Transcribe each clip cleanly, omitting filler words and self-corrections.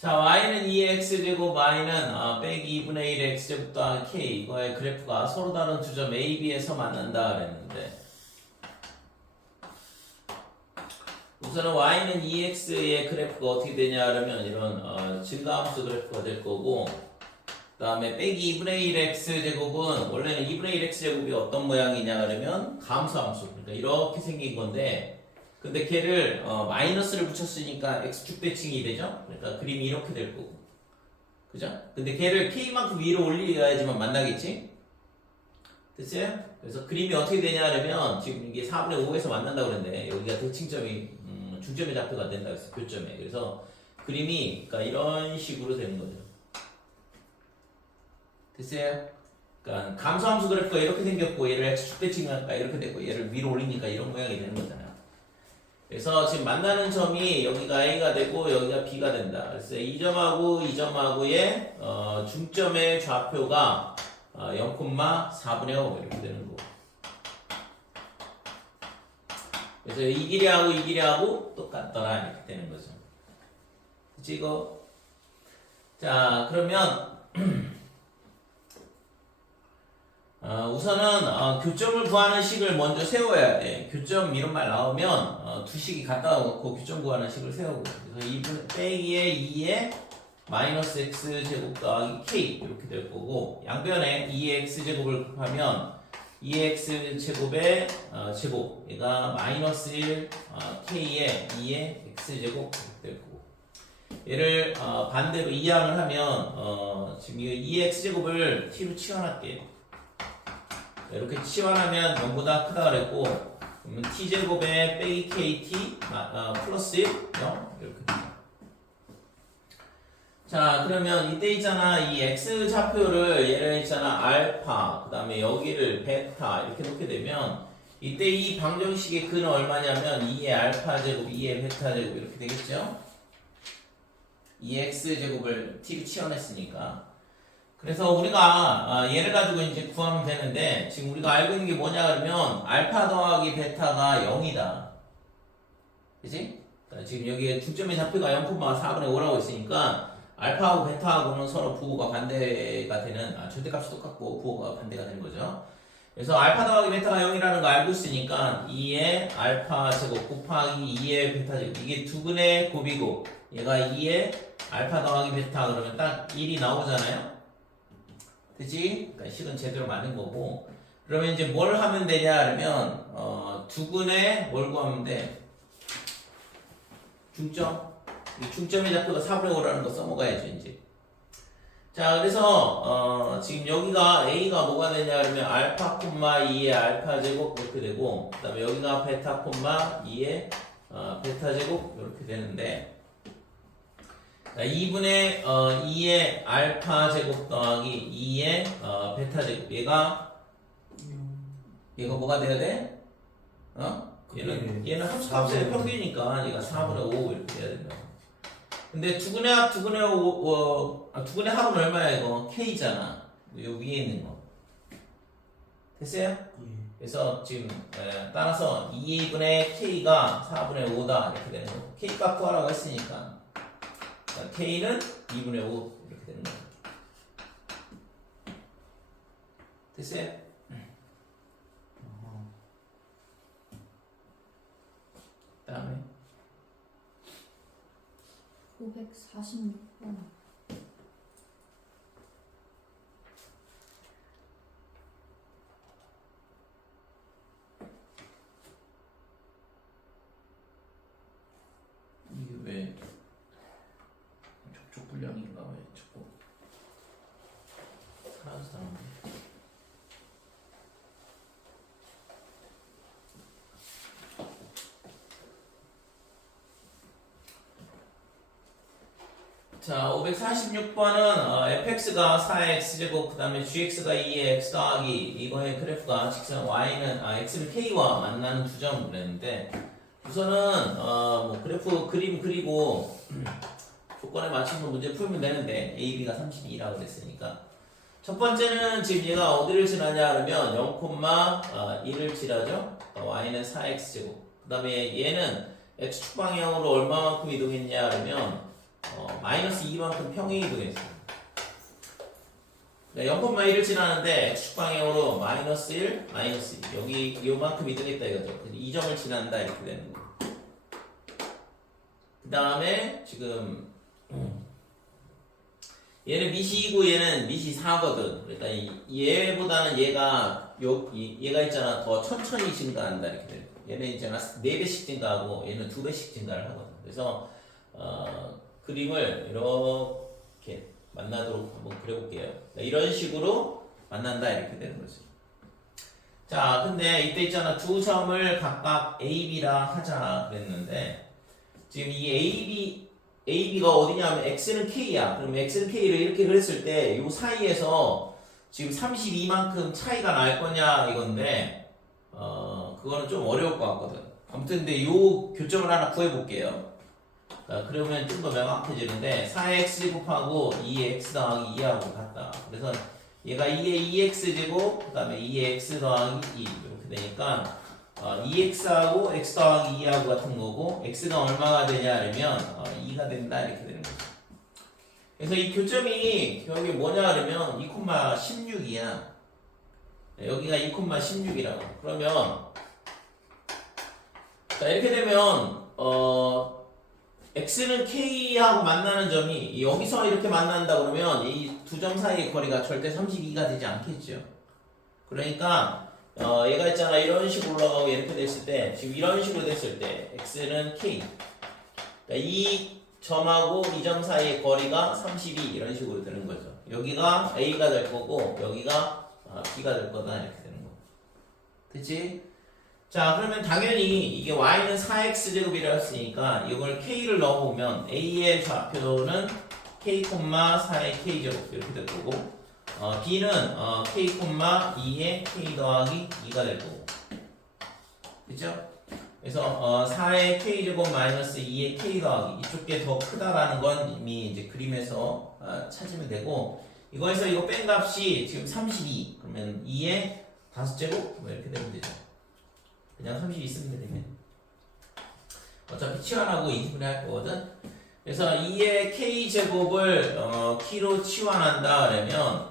자, y는 2x제곱, y는 빼기 2분의 1 x제곱 더하기 k. 이거의 그래프가 서로 다른 두 점 A, B에서 만난다 그랬는데, 우선은 y는 2x의 그래프가 어떻게 되냐 하면 이런 증가함수 그래프가 될 거고, 그 다음에 빼기 2분의 1 x제곱은 원래는 2분의 1 x제곱이 어떤 모양이냐 그러면 감소함수, 그러니까 이렇게 생긴 건데, 근데 걔를 마이너스를 붙였으니까 x축 대칭이 되죠? 그러니까 그림이 이렇게 될 거고, 그죠? 근데 걔를 k만큼 위로 올려야지만 만나겠지? 됐어요? 그래서 그림이 어떻게 되냐 하면 지금 이게 4분의 5에서 만난다고 그랬는데 여기가 대칭점이 중점의 좌표가 된다 그랬어, 교점에. 그래서 그림이 그러니까 이런 식으로 되는 거죠. 됐어요? 그러니까 감소함수 그래프가 이렇게 생겼고 얘를 x축 대칭하니까 이렇게 되고 얘를 위로 올리니까 이런 모양이 되는 거잖아요. 그래서 지금 만나는 점이 여기가 A가 되고 여기가 B가 된다. 그래서 이 점하고 이 점하고의 중점의 좌표가 0,4분의 5 이렇게 되는 거고. 그래서 이 길이하고 이 길이하고 똑같더라 이렇게 되는 거죠. 그치 이거? 자, 그러면 우선은 교점을 구하는 식을 먼저 세워야 돼. 교점 이런 말 나오면 두 식이 갖다 놓고 교점 구하는 식을 세우고, 그래서 2분 빼기에 2에 마이너스 x 제곱 더하기 k 이렇게 될 거고, 양변에 2의 x 제곱을 곱하면 2의 x 제곱의 제곱 얘가 마이너스 1 k에 2의 x 제곱 이렇게 될 거고, 얘를 반대로 이항을 하면 지금 이 2의 x 제곱을 t로 치환할게. 이렇게 치환하면 0보다 크다 그랬고, 그러면 t제곱에 빼기 kt 플러스 1 0 이렇게 됩니다. 자, 그러면 이때 있잖아, 이 x 좌표를 얘를 있잖아 알파, 그 다음에 여기를 베타 이렇게 놓게 되면 이때 이 방정식의 근은 얼마냐면 2의 알파 제곱, 2의 베타 제곱 이렇게 되겠죠? 2x 제곱을 t로 치환했으니까. 그래서 우리가 얘를 가지고 이제 구하면 되는데, 지금 우리가 알고 있는 게 뭐냐 그러면 알파 더하기 베타가 0이다. 그치? 그러니까 지금 여기에 중점의 좌표가 0,4분의 5라고 있으니까 알파하고 베타하고는 서로 부호가 반대가 되는, 절대값이 똑같고 부호가 반대가 되는 거죠. 그래서 알파 더하기 베타가 0이라는 거 알고 있으니까 2의 알파 제곱 곱하기 2의 베타 제곱, 이게 두근의 곱이고 얘가 2의 알파 더하기 베타 그러면 딱 1이 나오잖아요. 그치? 그러니까 식은 제대로 맞는 거고, 그러면 이제 뭘 하면 되냐 그러면 두근에 뭘 구하면 돼? 중점. 이 중점의 좌표가 4분의 5라는 거 써먹어야죠 이제. 자, 그래서 지금 여기가 A가 뭐가 되냐 그러면 알파 콤마 2의 알파 제곱 이렇게 되고, 그 다음에 여기가 베타 콤마 2의 베타 제곱 이렇게 되는데, 2분의 2의 알파 제곱 더하기 2의 베타 제곱, 얘가 뭐가 돼야 돼? 얘는 합수값의 평균이니까 얘가 4분의 5 이렇게 돼야 된다. 근데 두근의 합, 두근의 합은 얼마야 이거? K잖아. 요 위에 있는 거. 됐어요? 그래서 지금 따라서 2분의 K가 4분의 5다 이렇게 되는 거. K 값 구하라고 했으니까 K는 2분의 5 이렇게 되는 거예요. 됐어요? 다음에 546번. 이게 왜 접촉 불량인가 왜 자꾸 사라져서 나오네. 자, 546번은 fx가 4x제곱, 그 다음에 gx가 2의 x 더하기, 이거의 그래프가 직선 y는 x는 k와 만나는 두 점 그랬는데, 우선은 뭐 그래프 그림 그리고 조건에 맞춰서 문제 풀면 되는데, a, b가 32라고 그랬으니까 첫 번째는 지금 얘가 어디를 지나냐 그러면 0,1을 지나죠. y는 4x제곱, 그 다음에 얘는 x축 방향으로 얼마만큼 이동했냐 그러면 마이너스 2만큼 평행이동했어요. 0,1을 지나는데 x축방향으로 마이너스 1, 마이너스 1 여기 요만큼 이동했다 이거죠. 이 점을 지난다 이렇게 되는 거예요. 그 다음에 지금 얘는 미시 2고 얘는 미시 4거든. 그러니까 얘보다는 얘가 얘가 있잖아 더 천천히 증가한다 이렇게 돼요. 얘는 있잖아 4배씩 증가하고 얘는 2배씩 증가를 하거든. 그래서 그림을 이렇게 만나도록 한번 그려볼게요. 이런 식으로 만난다 이렇게 되는 거죠. 자, 근데 이때 있잖아 두 점을 각각 A, B라 하자 그랬는데 지금 이 AB가 어디냐면 X는 K야. 그럼 X는 K를 이렇게 그렸을 때 이 사이에서 지금 32만큼 차이가 날 거냐 이건데 그거는 좀 어려울 것 같거든. 아무튼 근데 요 교점을 하나 구해볼게요. 그러면 좀 더 명확해지는데 4x 곱하고 2x 더하기 2하고 같다. 그래서 얘가 2의 2x제곱 그 다음에 2의 x 더하기 2 이렇게 되니까 2x하고 x 더하기 2하고 같은 거고 x가 얼마가 되냐 그러면 2가 된다 이렇게 되는 거죠. 그래서 이 교점이 여기 뭐냐 그러면 2,16이야. 여기가 2,16이라고. 그러면 자 이렇게 되면 x는 k하고 만나는 점이 여기서 이렇게 만난다 그러면 이 두 점 사이의 거리가 절대 32가 되지 않겠죠. 그러니까 얘가 있잖아 이런 식으로 올라가고 이렇게 됐을 때 지금 이런 식으로 됐을 때 x는 k 그러니까 이 점하고 이 점 사이의 거리가 32 이런 식으로 되는 거죠. 여기가 a가 될 거고 여기가 b가 될 거다 이렇게 되는 거. 그치? 자 그러면 당연히 이게 y는 4x제곱이라 했으니까 이걸 k를 넣어보면 a의 좌표는 k, 4의 k제곱 이렇게 될 거고 b는 k, 2의 k 더하기 2가 될 거고 그쵸? 그래서 4의 k제곱 마이너스 2의 k 더하기 이쪽 게 더 크다라는 건 이미 이제 그림에서 찾으면 되고 이거에서 이거 뺀 값이 지금 32 그러면 2의 5제곱 뭐 이렇게 되면 되죠. 그냥 32 쓰면 되면 어차피 치환하고 인수분해 할 거거든. 그래서 2의 k제곱을 t로 치환한다 그러면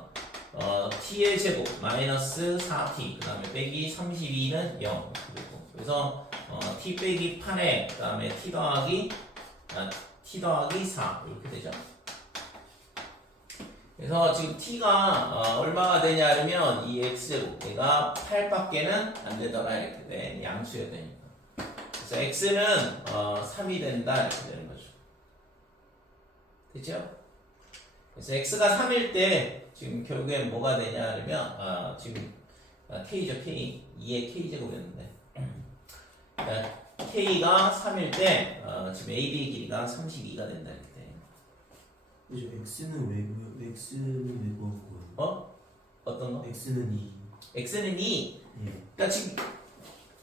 t의 제곱 마이너스 4t 그 다음에 빼기 32는 0 그래서 t 빼기 8에 그 다음에 t 더하기 4 이렇게 되죠. 그래서 지금 t가 얼마가 되냐면 이 x제곱 얘가 8밖에는 안 되더라 이렇게 돼. 양수여야 되니까. 그래서 x는 3이 된다 이렇게 되는 거죠. 됐죠? 그래서 x가 3일 때 지금 결국엔 뭐가 되냐 그러면 지금 k죠 k 2의 k제곱이었는데 k가 3일 때 지금 ab의 길이가 32가 된다 이렇게 돼. 그죠? x는 왜 구한 거예요? 어떤 거? x는 2. x는 2. 예. 그러니까 지금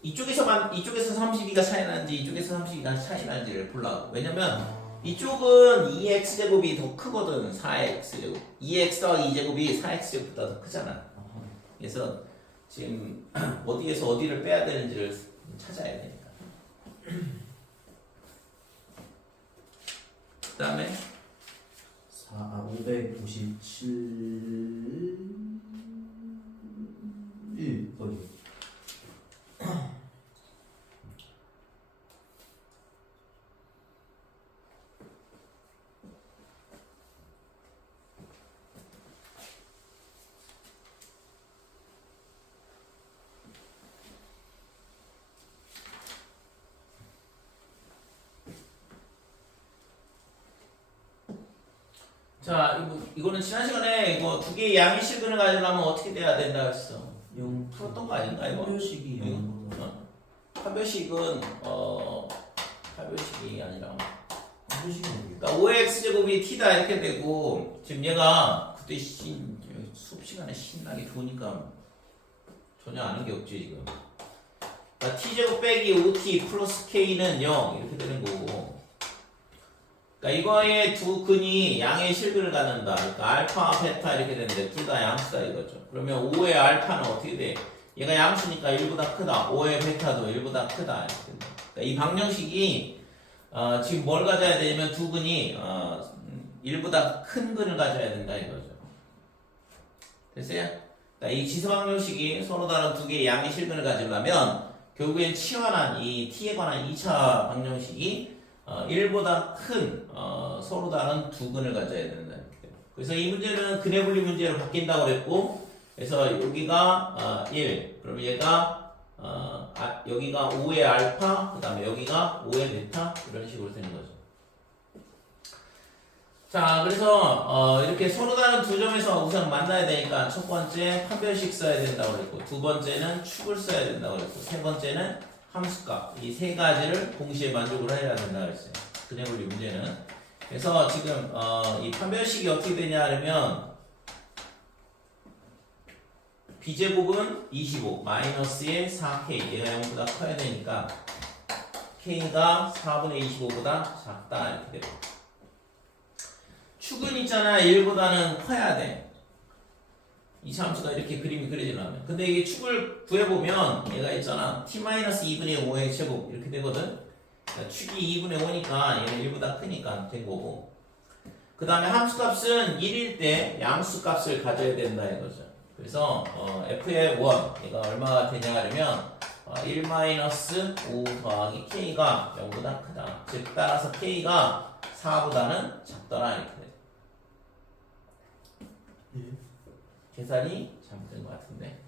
이쪽에서 32가 차이 나는지 이쪽에서 32가 차이 나는지를 보려고. 왜냐면 이쪽은 2x제곱이 더 크거든. 4x제곱. 2x 더하기 2제곱이 4x제곱보다 더 크잖아. 그래서 지금 어디에서 어디를 빼야 되는지를 찾아야 되니까. 그 다음에 557 1 거기. 자, 이거는 지난 시간에 이거 두 개의 양의 실근을 가지려면 어떻게 돼야 된다 했어? 0 풀었던 거 아닌가 이거? 표식이 0 파별식은 파별식이 아니라 표식이 뭐예요? 그러니까 5x제곱이 t다 이렇게 되고 지금 얘가 그때 수업 시간에 신나게 좋으니까 전혀 아는 게 없지 지금. 그러니까 t제곱 빼기 5t 플러스 k는 0 이렇게 되는 거고. 그러니까 이거의 두 근이 양의 실근을 갖는다. 그러니까 알파, 베타 이렇게 되는데 둘 다 양수다 이거죠. 그러면 5의 알파는 어떻게 돼? 얘가 양수니까 1보다 크다. 5의 베타도 1보다 크다. 이렇게 된다. 그러니까 이 방정식이 지금 뭘 가져야 되냐면 두 근이 1보다 큰 근을 가져야 된다 이거죠. 됐어요? 그러니까 이 지수방정식이 서로 다른 두 개의 양의 실근을 가지려면 결국엔 치환한 이 t에 관한 2차 방정식이 1보다 큰 서로 다른 두 근을 가져야 된다. 그래서 이 문제는 근해 분리 문제로 바뀐다고 그랬고, 그래서 여기가 1, 그럼 얘가 여기가 5의 알파, 그 다음에 여기가 5의 베타 이런 식으로 되는 거죠. 자, 그래서 이렇게 서로 다른 두 점에서 우선 만나야 되니까 첫 번째 판별식 써야 된다고 그랬고, 두 번째는 축을 써야 된다고 그랬고, 세 번째는 함수값, 이 세 가지를 동시에 만족을 해야 된다고 그랬어요. 근해 분리 문제는. 그래서 지금 이 판별식이 어떻게 되냐 하면 b제곱은 25 마이너스의 4k, 얘가 0보다 커야 되니까 k가 4분의 25보다 작다 이렇게 되고, 축은 있잖아 1보다는 커야 돼. 이 함수가 이렇게 그림이 그려지려면. 근데 이게 축을 구해보면 얘가 있잖아 t-2분의 5의 제곱 이렇게 되거든. 그러니까 축이 2분의 5니까 얘는 1보다 크니까 된 거고, 그 다음에 함수값은 1일 때 양수값을 가져야 된다 이거죠. 그래서 f의 1 얘가 얼마가 되냐 하면 1-5 더하기 k가 0보다 크다. 즉 따라서 k가 4보다는 작더라 이렇게 돼. 계산이 잘못된 것 같은데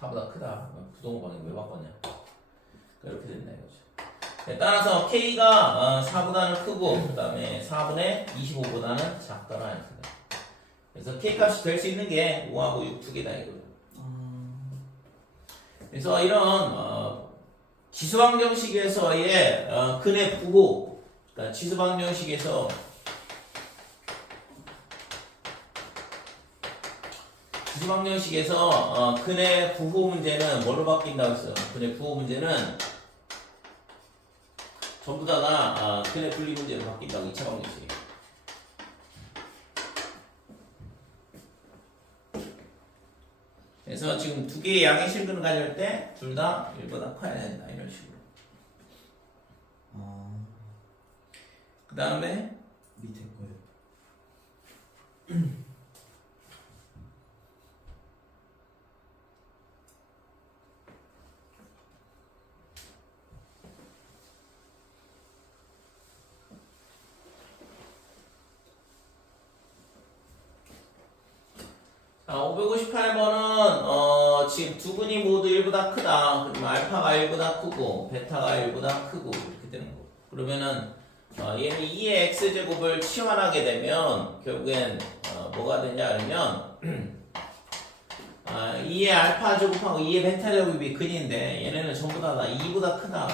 4보다 크다. 부동호방이 왜 바꿨냐? 이렇게 된다 이거죠. 따라서 k가 4보다는 크고 그 다음에 4분의 25보다는 작더라 이렇게 돼. 그래서 k 값이 될 수 있는 게 5하고 6 두 개다 이거죠. 그래서 이런 지수방정식에서의 근의 부호, 그러니까 지수방정식에서 근의 부호 문제는 뭘로 바뀐다고 했어요? 근의 부호 문제는 전부 다가 근의 분리 문제로 바뀐다고 2차 방정식이. 그래서 지금 두 개의 양의 실근을 가질 때 둘 다 1보다 커야 된다 이런 식으로. 그 다음에 밑에 거요. 자, 558번은 지금 두 근이 모두 1보다 크다. 그러면 알파가 1보다 크고 베타가 1보다 크고 이렇게 되는 거. 그러면은 얘는 2의 x제곱을 치환하게 되면 결국엔 뭐가 되냐 하면 2의 알파 제곱하고 2의 베타 제곱이 근인데 얘네는 전부 다 2보다 크다.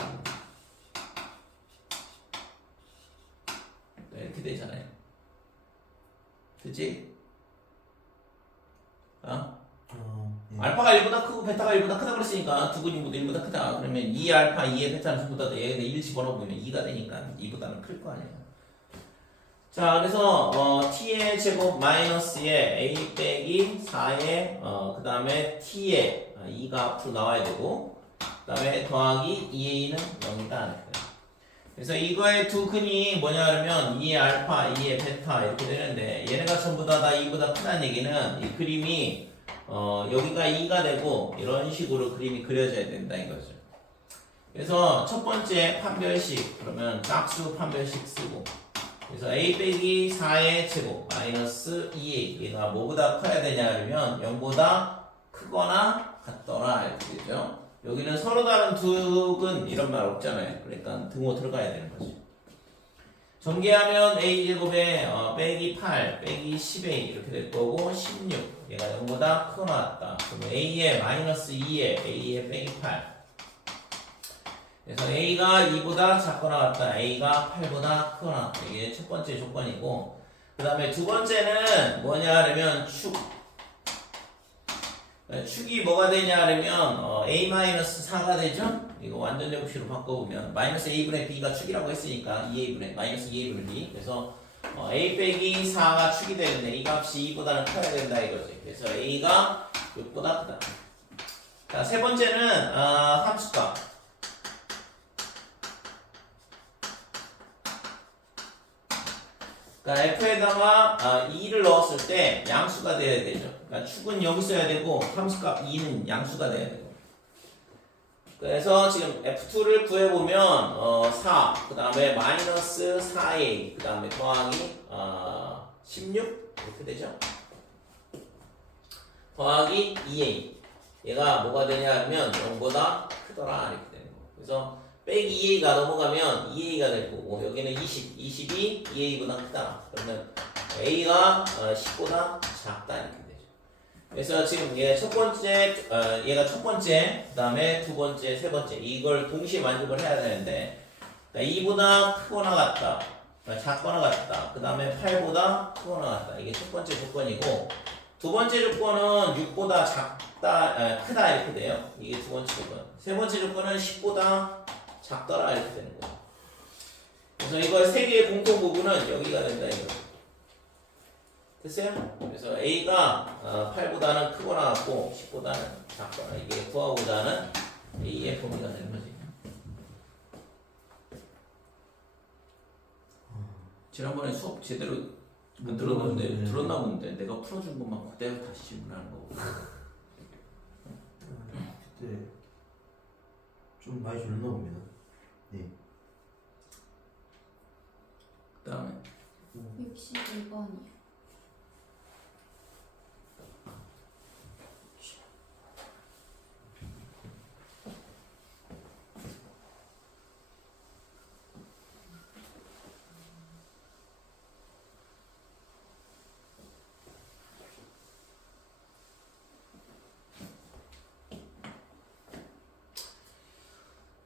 네, 이렇게 되잖아요. 그치? 알파가 1보다 크고 베타가 1보다 크다 그랬으니까 두 근이 모두 1보다 크다. 그러면 2 알파, 2의 베타는 전부 다 얘네 1 집어넣으면 2가 되니까 2보다는 클 거 아니에요. 자, 그래서 t의 제곱 마이너스에 a 빼기 4에 그 다음에 t에 2가 앞으로 나와야 되고, 그 다음에 더하기 2a는 0이다. 그래서 이거의 두 근이 뭐냐 하면 2의 알파, 2의 베타 이렇게 되는데 얘네가 전부 다 2보다 크다는 얘기는 이 그림이 여기가 2가 되고 이런 식으로 그림이 그려져야 된다 이거죠. 그래서 첫 번째 판별식 그러면 짝수 판별식 쓰고, 그래서 a 빼기 4의 제곱 마이너스 2a 얘가 뭐보다 커야 되냐 하면 0보다 크거나 같더라 이렇게 되죠. 여기는 서로 다른 두 근 이런 말 없잖아요. 그러니까 등호 들어가야 되는 거지. 전개하면 a제곱에 빼기 8 빼기 10a 이렇게 될 거고 16 얘가 0보다 크거나 같다. 그럼 a에 마이너스 2에 a에 빼기 8, 그래서 a가 2보다 작거나 같다. a가 8보다 크거나 같다. 이게 첫 번째 조건이고, 그 다음에 두 번째는 뭐냐 하면 축이 뭐가 되냐 하면 a-4가 되죠? 이거 완전 제곱식으로 바꿔보면 마이너스 a분의 b가 축이라고 했으니까 2a분의 마이너스 2a분의 b. 그래서 a 빼기 4가 축이 되는데 이 값이 2보다는 커야 된다 이거지. 그래서 a가 6보다 크다. 자, 세 번째는 함수값. 그러니까 f에다가 2를 넣었을 때 양수가 돼야 되죠. 그러니까 축은 여기 써야 되고 함수값 2는 양수가 돼야 되고. 그래서 지금 f2를 구해보면 4, 그 다음에 마이너스 4a, 그 다음에 더하기 16 이렇게 되죠. 더하기 2a. 얘가 뭐가 되냐 하면 0보다 크더라 이렇게 되는 거. 그래서 빼기 2a가 넘어가면 2a가 될 거고 여기는 20, 20이 2a보다 크다. 그러면 a가 10보다 작다 이렇게 되죠. 그래서 지금 얘가 첫 번째, 그 다음에 두 번째, 세 번째 이걸 동시에 만족을 해야 되는데 2보다 크거나 같다, 작거나 같다. 그 다음에 8보다 크거나 같다. 이게 첫 번째 조건이고 두 번째 조건은 6보다 크다 이렇게 돼요. 이게 두 번째 조건. 세 번째 조건은 10보다 작더라 이렇게 되는 거예요. 그래서 이거 세 개의 공통 부분은 여기가 된다 이거. 됐어요? 그래서 A가 8보다는 크거나 같고 10보다는 작거나 이게 구하고자는 A의 범위가 되는 거지. 지난번에 수업 제대로 안 들었는데 들었나 본데 내가 풀어준 것만 그대로 다시 질문하는 거고. 그때 좀 많이 졸렸나 봅니다. 네. 그 다음에 62번이요.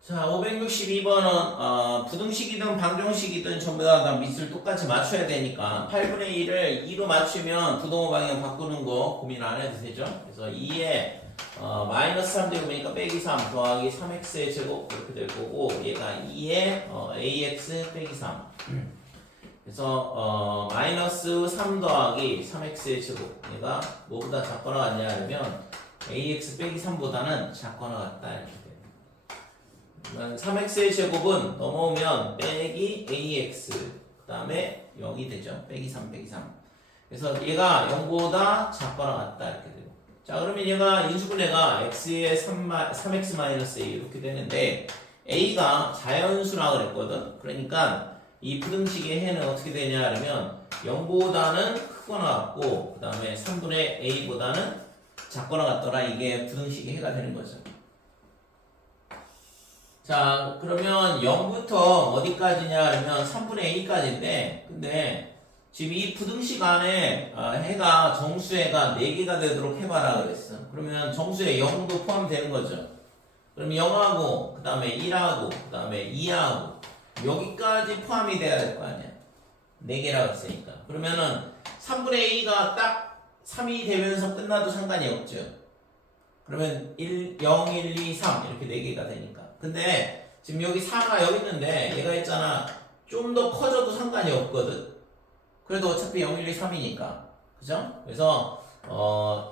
자, 562번은 부등식이든 방정식이든 전부 다 밑을 똑같이 맞춰야 되니까 8분의 1을 2로 맞추면 부동호 방향 바꾸는 거 고민 안 해도 되죠. 그래서 2에 마이너스 3제곱이니까 빼기 3 더하기 3x의 제곱 이렇게 될 거고 얘가 2에 ax 빼기 3 그래서 마이너스 3 더하기 3x의 제곱 얘가 뭐보다 작거나 같냐 하면 ax 빼기 3보다는 작거나 같다 이렇게 돼요. 3x의 제곱은 넘어오면 빼기 ax 그 다음에 0이 되죠. 빼기 3 빼기 3 그래서 얘가 0보다 작거나 같다 이렇게 되고 자 그러면 얘가 인수분해가 x의 3x 마이너스 a 이렇게 되는데 a가 자연수라 그랬거든. 그러니까 이 부등식의 해는 어떻게 되냐 하면 0보다는 크거나 같고 그 다음에 3분의 a보다는 작거나 같더라. 이게 부등식의 해가 되는 거죠. 자 그러면 0부터 어디까지냐 하면 3분의 a까지인데 근데 지금 이 부등식 안에 해가 정수해가 4개가 되도록 해봐라 그랬어. 그러면 정수에 0도 포함되는 거죠. 그럼 0하고 그 다음에 1하고 그 다음에 2하고 여기까지 포함이 돼야 될 거 아니야. 4개라고 했으니까. 그러면은 3분의 a가 딱 3이 되면서 끝나도 상관이 없죠. 그러면 1, 0, 1, 2, 3 이렇게 4개가 되니까. 근데 지금 여기 4가 여기 있는데 얘가 있잖아. 좀 더 커져도 상관이 없거든. 그래도 어차피 0, 1, 2, 3이니까. 그죠? 그래서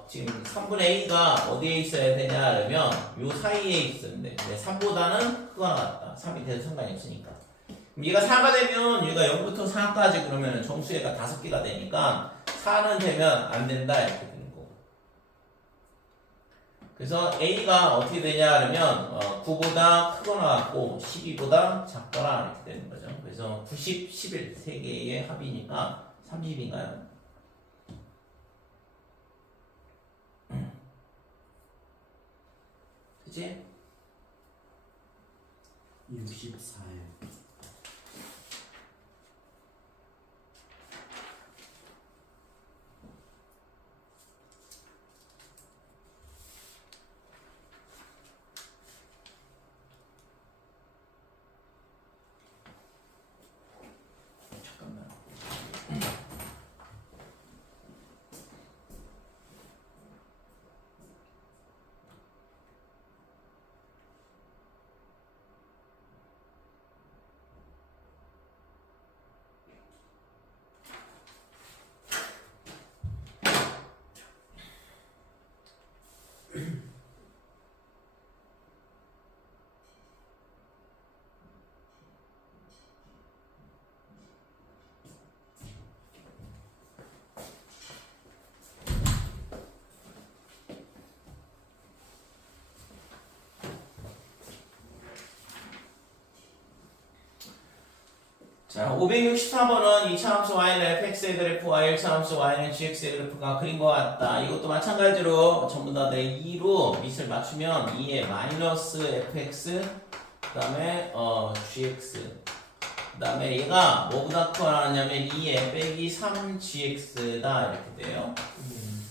지금 3분의 a가 어디에 있어야 되냐 그러면 요 사이에 있었는데 3보다는 크거나 같다. 3이 돼도 상관이 없으니까. 그럼 얘가 4가 되면 얘가 0부터 4까지 그러면 정수해가 5개가 되니까 4는 되면 안 된다 이렇게 되는 거고. 그래서 a가 어떻게 되냐 그러면 9보다 크거나 같고 12보다 작거나 이렇게 되는 거죠. 그래서 90, 11 세 개의 합이니까 30인가요? 그치? 64에 잠깐만. 자, 564번은 2차 함수 y는 fx의 그래프와 1차 함수 y는 gx의 그래프가 그린 것 같다. 이것도 마찬가지로 전부 다 내 2로 밑을 맞추면 2에 마이너스 fx 그 다음에 gx 그 다음에 얘가 뭐보다 크거나냐면 2에 빼기 3gx다 이렇게 돼요.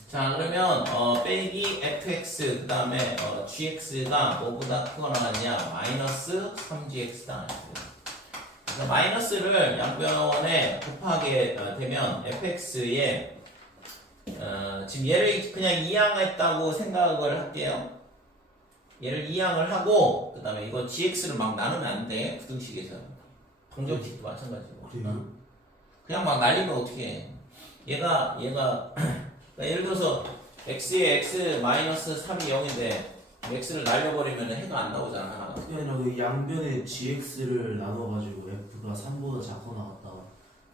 자, 그러면 빼기 fx 그 다음에 gx가 뭐보다 크거나 같냐 마이너스 3gx다. 그래서 마이너스를 양변에 곱하게 되면 fx에 지금 얘를 그냥 이항했다고 생각을 할게요. 얘를 이항을 하고 그 다음에 이거 gx를 막 나누면 안 돼. 부등식에서 방정식도 마찬가지고. 그래요? 그냥 막 날리면 어떻게 해? 얘가 그러니까 예를 들어서 x에 x 마이너스 3이 0인데 x를 날려버리면 해가 안 나오잖아. 그게 아니라 그 양변에 gx를 나눠가지고 f가 3보다 작거나 같다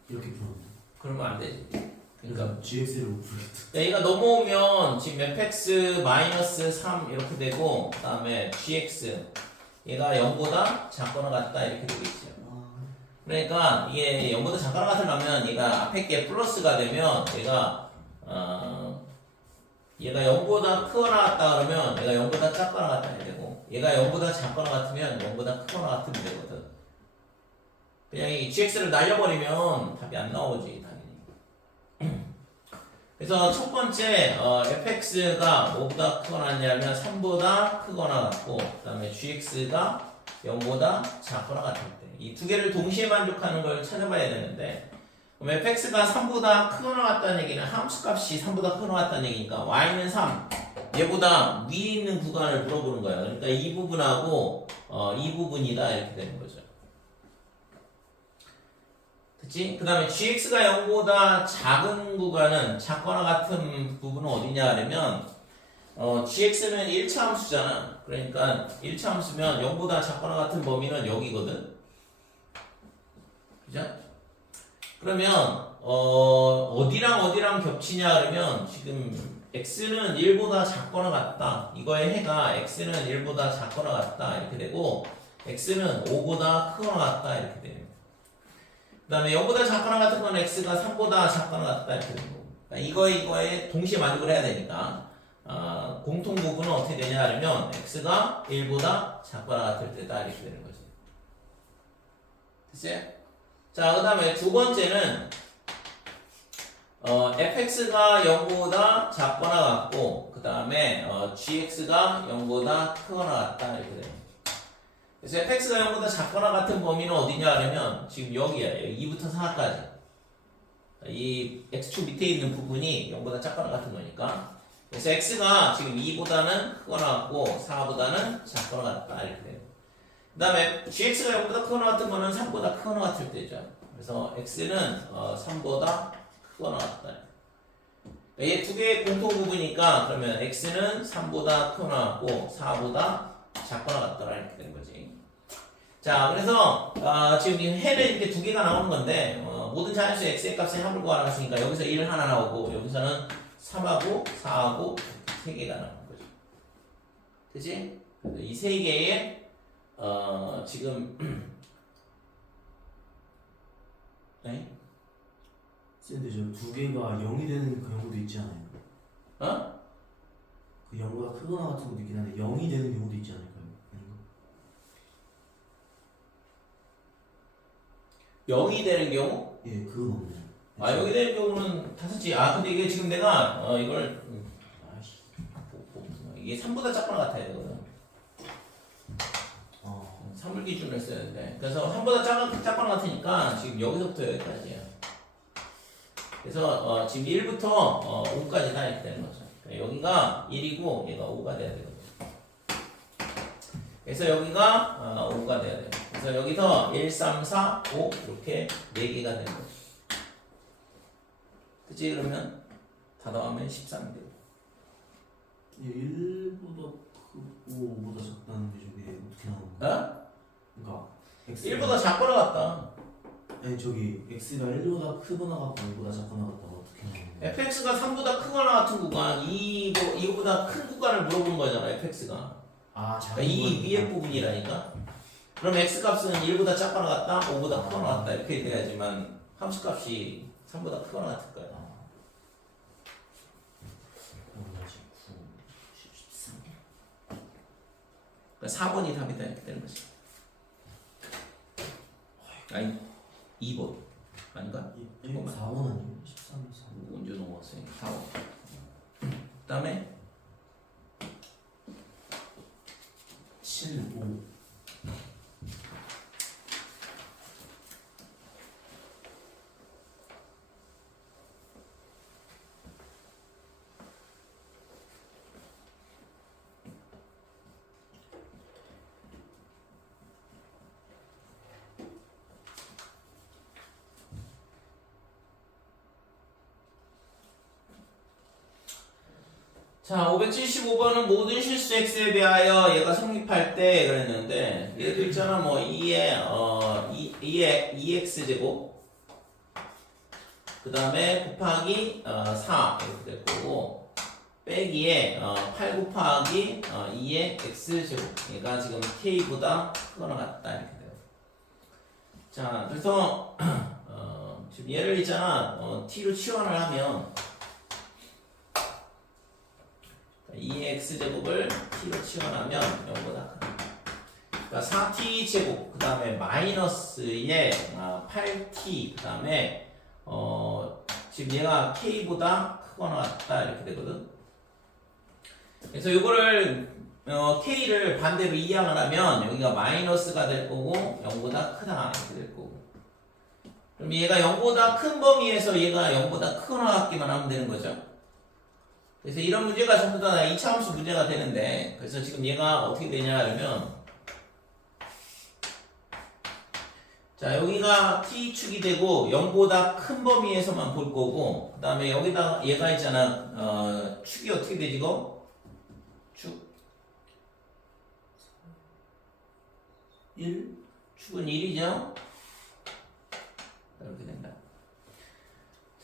이렇게 풀었는데. 그러면 안 되지. 그러니까 그러니까 gx를 못 풀겠다. 얘가 넘어오면 지금 fx 마이너스 3 이렇게 되고 그 다음에 gx 얘가 0보다 작거나 같다 이렇게 되겠죠. 그러니까 이게 0보다 작거나 같으려면 얘가 앞에 게 플러스가 되면 얘가 0보다 크거나 같다 그러면 얘가 0보다 작거나 같다 해야 되고 얘가 0보다 작거나 같으면 0보다 크거나 같으면 되거든. 그냥 이 gx를 날려버리면 답이 안 나오지 당연히. 그래서 첫 번째 fx가 뭐보다 크거나 같냐면 3보다 크거나 같고 그 다음에 gx가 0보다 작거나 같을 때 이 두 개를 동시에 만족하는 걸 찾아봐야 되는데 그럼 fx가 3보다 크거나 같다는 얘기는 함수값이 3보다 크거나 같다는 얘기니까 y는 3 얘보다 위에 있는 구간을 물어보는 거야. 그러니까 이 부분하고 이 부분이다 이렇게 되는 거죠. 그치? 그 다음에 gx가 0보다 작은 구간은 작거나 같은 부분은 어디냐 하면 gx는 1차 함수잖아. 그러니까 1차 함수면 0보다 작거나 같은 범위는 여기거든. 그죠? 그러면 어디랑 겹치냐 그러면 지금 x는 1보다 작거나 같다. 이거의 해가 x는 1보다 작거나 같다 이렇게 되고 x는 5보다 크거나 같다 이렇게 돼요. 그 다음에 0보다 작거나 같은 건 x가 3보다 작거나 같다 이렇게 되는 거고 그러니까 이거에 동시에 만족을 해야 되니까 공통 부분은 어떻게 되냐 하면 x가 1보다 작거나 같을 때다 이렇게 되는 거지. 됐어요? 자, 그 다음에 두 번째는 fx가 0보다 작거나 같고 그 다음에 gx가 0보다 크거나 같다 이렇게 돼요. 그래서 fx가 0보다 작거나 같은 범위는 어디냐 하면 지금 여기야. 2부터 4까지 이 x축 밑에 있는 부분이 0보다 작거나 같은 거니까 그래서 x가 지금 2보다는 크거나 같고 4보다는 작거나 같다 이렇게 돼요. 그 다음에 gx가 0보다 크거나 같은 거는 3보다 크거나 같을 때죠. 그래서 x는 3보다 크거나 같다. 얘 두 개의 공통 부분이니까 그러면 x는 3보다 크거나 같고 4보다 작거나 같더라 이렇게 되는 거지. 자, 그래서 지금 이 해는 이렇게 두 개가 나오는 건데 모든 자연수 x의 값의 합을 구하라고 했으니까 여기서 1 하나 나오고 여기서는 3하고 4하고 3개가 나오는 거죠. 그치? 이 세 개의 지금 네? 근데 저 두 개가 0이 되는 그 경우도 있지 않아요? 어? 그 0보다 크거나 같은 것도 있긴 한데 0이 되는 경우도 있지 않을까요? 아닌가? 0이 되는 경우? 예, 그건 없네요. 아, 0이 되는 경우는 다섯지. 근데 이게 지금 내가 이걸 이게 3보다 작거나 같아야 되거든. 3을 기준으로 했어야 되는데 그래서 3보다 작거나 같으니까 지금 여기서부터 여기까지야. 그래서 지금 1부터 5까지 다 이렇게 되는 거죠. 그러니까 여기가 1이고 얘가 5가 돼야 되거든요. 그래서 여기가 5가 돼야 돼요. 그래서 여기서 1, 3, 4, 5 이렇게 4개가 되는 거죠. 그치? 그러면 다 더하면 13개. 예, 1보다 크고 5보다 작다는 게 저게 어떻게 나오는 거야? 어? 그러니까 1보다 작거나 같다. 아니 저기 x가 1보다 크거나 같고 5보다 작거나 같다고 어떻게 나오는 거야? fx가 3보다 크거나 같은 구간, 이거보다 큰 구간을 물어보는 거잖아, fx가. 아, 작은 그러니까 이 거니까. 위에 부분이라니까. 그럼 x값은 1보다 작거나 같다, 5보다 크거나 같다 이렇게 돼야지만 함수값이 3보다 크거나 같을 거야. 뭐지? 9, 13. 그러니까 4번이 답이다 이렇게 되는 거지. 아니 2번 아닌가? 4번 아니에요? 13, 3. 언제 넘어갔어요? 4번. 그 다음에 7, 5. 자, 575번은 모든 실수 x에 대하여 얘가 성립할 때 그랬는데 얘도 있잖아 뭐 2의 2x제곱 그 다음에 곱하기 4 이렇게 될 거고 빼기에 8 곱하기 2의 x제곱 얘가 지금 k보다 크거나 같다 이렇게 돼요. 자, 그래서 지금 얘를 있잖아 t로 치환을 하면 2x제곱을 t로 치환하면 0보다 크다. 그러니까 4t제곱 그 다음에 마이너스에 8t 그 다음에 지금 얘가 k보다 크거나 같다 이렇게 되거든. 그래서 이거를 k를 반대로 이항을 하면 여기가 마이너스가 될 거고 0보다 크다 이렇게 될 거고. 그럼 얘가 0보다 큰 범위에서 얘가 0보다 크거나 같기만 하면 되는 거죠. 그래서 이런 문제가 전부 다 2차 함수 문제가 되는데 그래서 지금 얘가 어떻게 되냐 하면 자 여기가 t축이 되고 0보다 큰 범위에서만 볼 거고 그 다음에 여기다 얘가 있잖아 축이 어떻게 되지 이거? 축 1. 축은 1이죠? 이렇게 된다.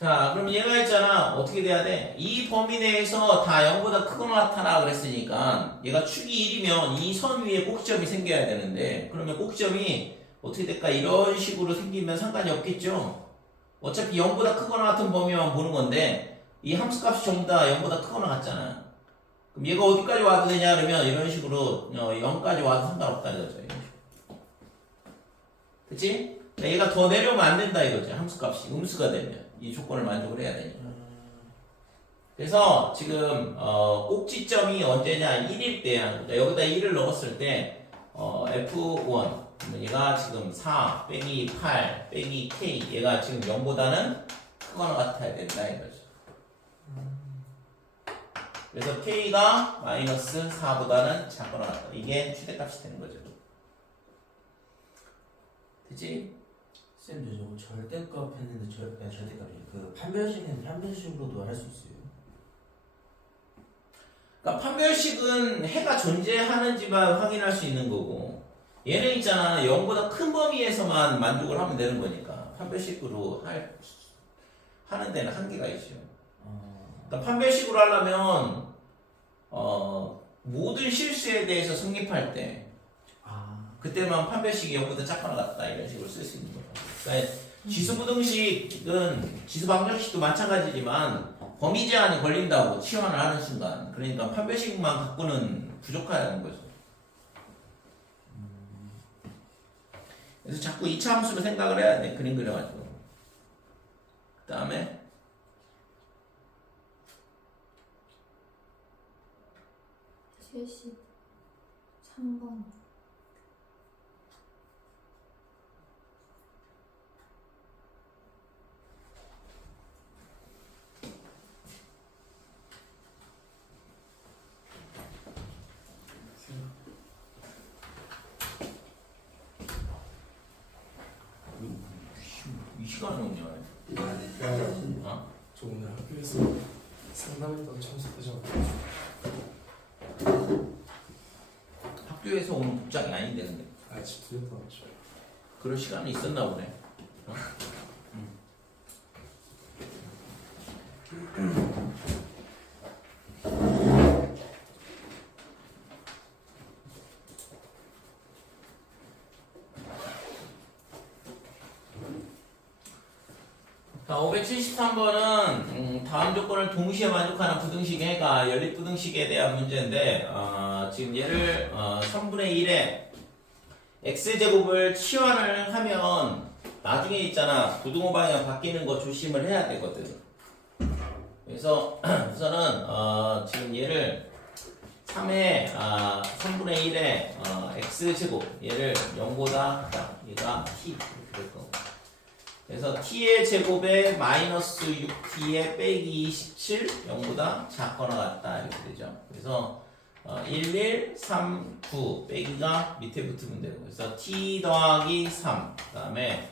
자, 그럼 얘가 있잖아. 어떻게 돼야 돼? 이 범위 내에서 다 0보다 크거나 같아라 그랬으니까 얘가 축이 1이면 이 선 위에 꼭지점이 생겨야 되는데 그러면 꼭지점이 어떻게 될까? 이런 식으로 생기면 상관이 없겠죠? 어차피 0보다 크거나 같은 범위만 보는 건데 이 함수값이 전부 다 0보다 크거나 같잖아. 그럼 얘가 어디까지 와도 되냐 그러면 이런 식으로 0까지 와도 상관없다 이거죠. 이런 식으로. 그치? 그러니까 얘가 더 내려오면 안 된다 이거죠. 함수값이 음수가 되면 이 조건을 만족을 해야 되니까. 그래서 지금 꼭지점이 언제냐 1일 때야. 그러니까 여기다 1을 넣었을 때 F1 얘가 지금 4 빼기 8 빼기 K 얘가 지금 0보다는 크거나 같아야 된다 이거죠. 그래서 K가 마이너스 4보다는 작거나 같다. 이게 최대값이 되는 거죠. 그치? 쌤, 저거 절대값 했는데 절대값이 그 판별식은 판별식으로도 할 수 있어요. 그러니까 판별식은 해가 존재하는지만 확인할 수 있는 거고 얘는 있잖아 0보다 큰 범위에서만 만족을 하면 되는 거니까 판별식으로 하는 데는 한계가 있죠. 그러니까 판별식으로 하려면 모든 실수에 대해서 성립할 때 그때만 판별식이 0보다 작거나 같다 이런 식으로 쓸 수 있는 거죠. 그러니까 지수부등식은 지수방정식도 마찬가지지만 범위 제한이 걸린다고 치환을 하는 순간 그러니까 판별식만 갖고는 부족하다는 거죠. 그래서 자꾸 2차 함수를 생각을 해야 돼. 그림 그려가지고. 그 다음에 73번. 이 시간에 오냐? 저 오늘 학교에서 상담했던 참석하지 학교에서 오는 복장이 아닌데 근데 아직 들렸다 왔죠. 그럴 시간이 있었나 보네. 자, 573번은 다음 조건을 동시에 만족하는 부등식의 해가 연립부등식에 대한 문제인데 지금 얘를 3분의 1에 x제곱을 치환을 하면 나중에 있잖아 부등호 방향 바뀌는 거 조심을 해야 되거든. 그래서 우선은 지금 얘를 3의 3분의 1의 x제곱 얘를 0보다 크다. 얘가 t 이렇게 될 거고. 그래서 t의 제곱에 마이너스 6t에 빼기 27 0보다 작거나 같다 이렇게 되죠. 그래서 11, 3, 9 빼기가 밑에 붙으면 되고 그래서 t 더하기 3 그 다음에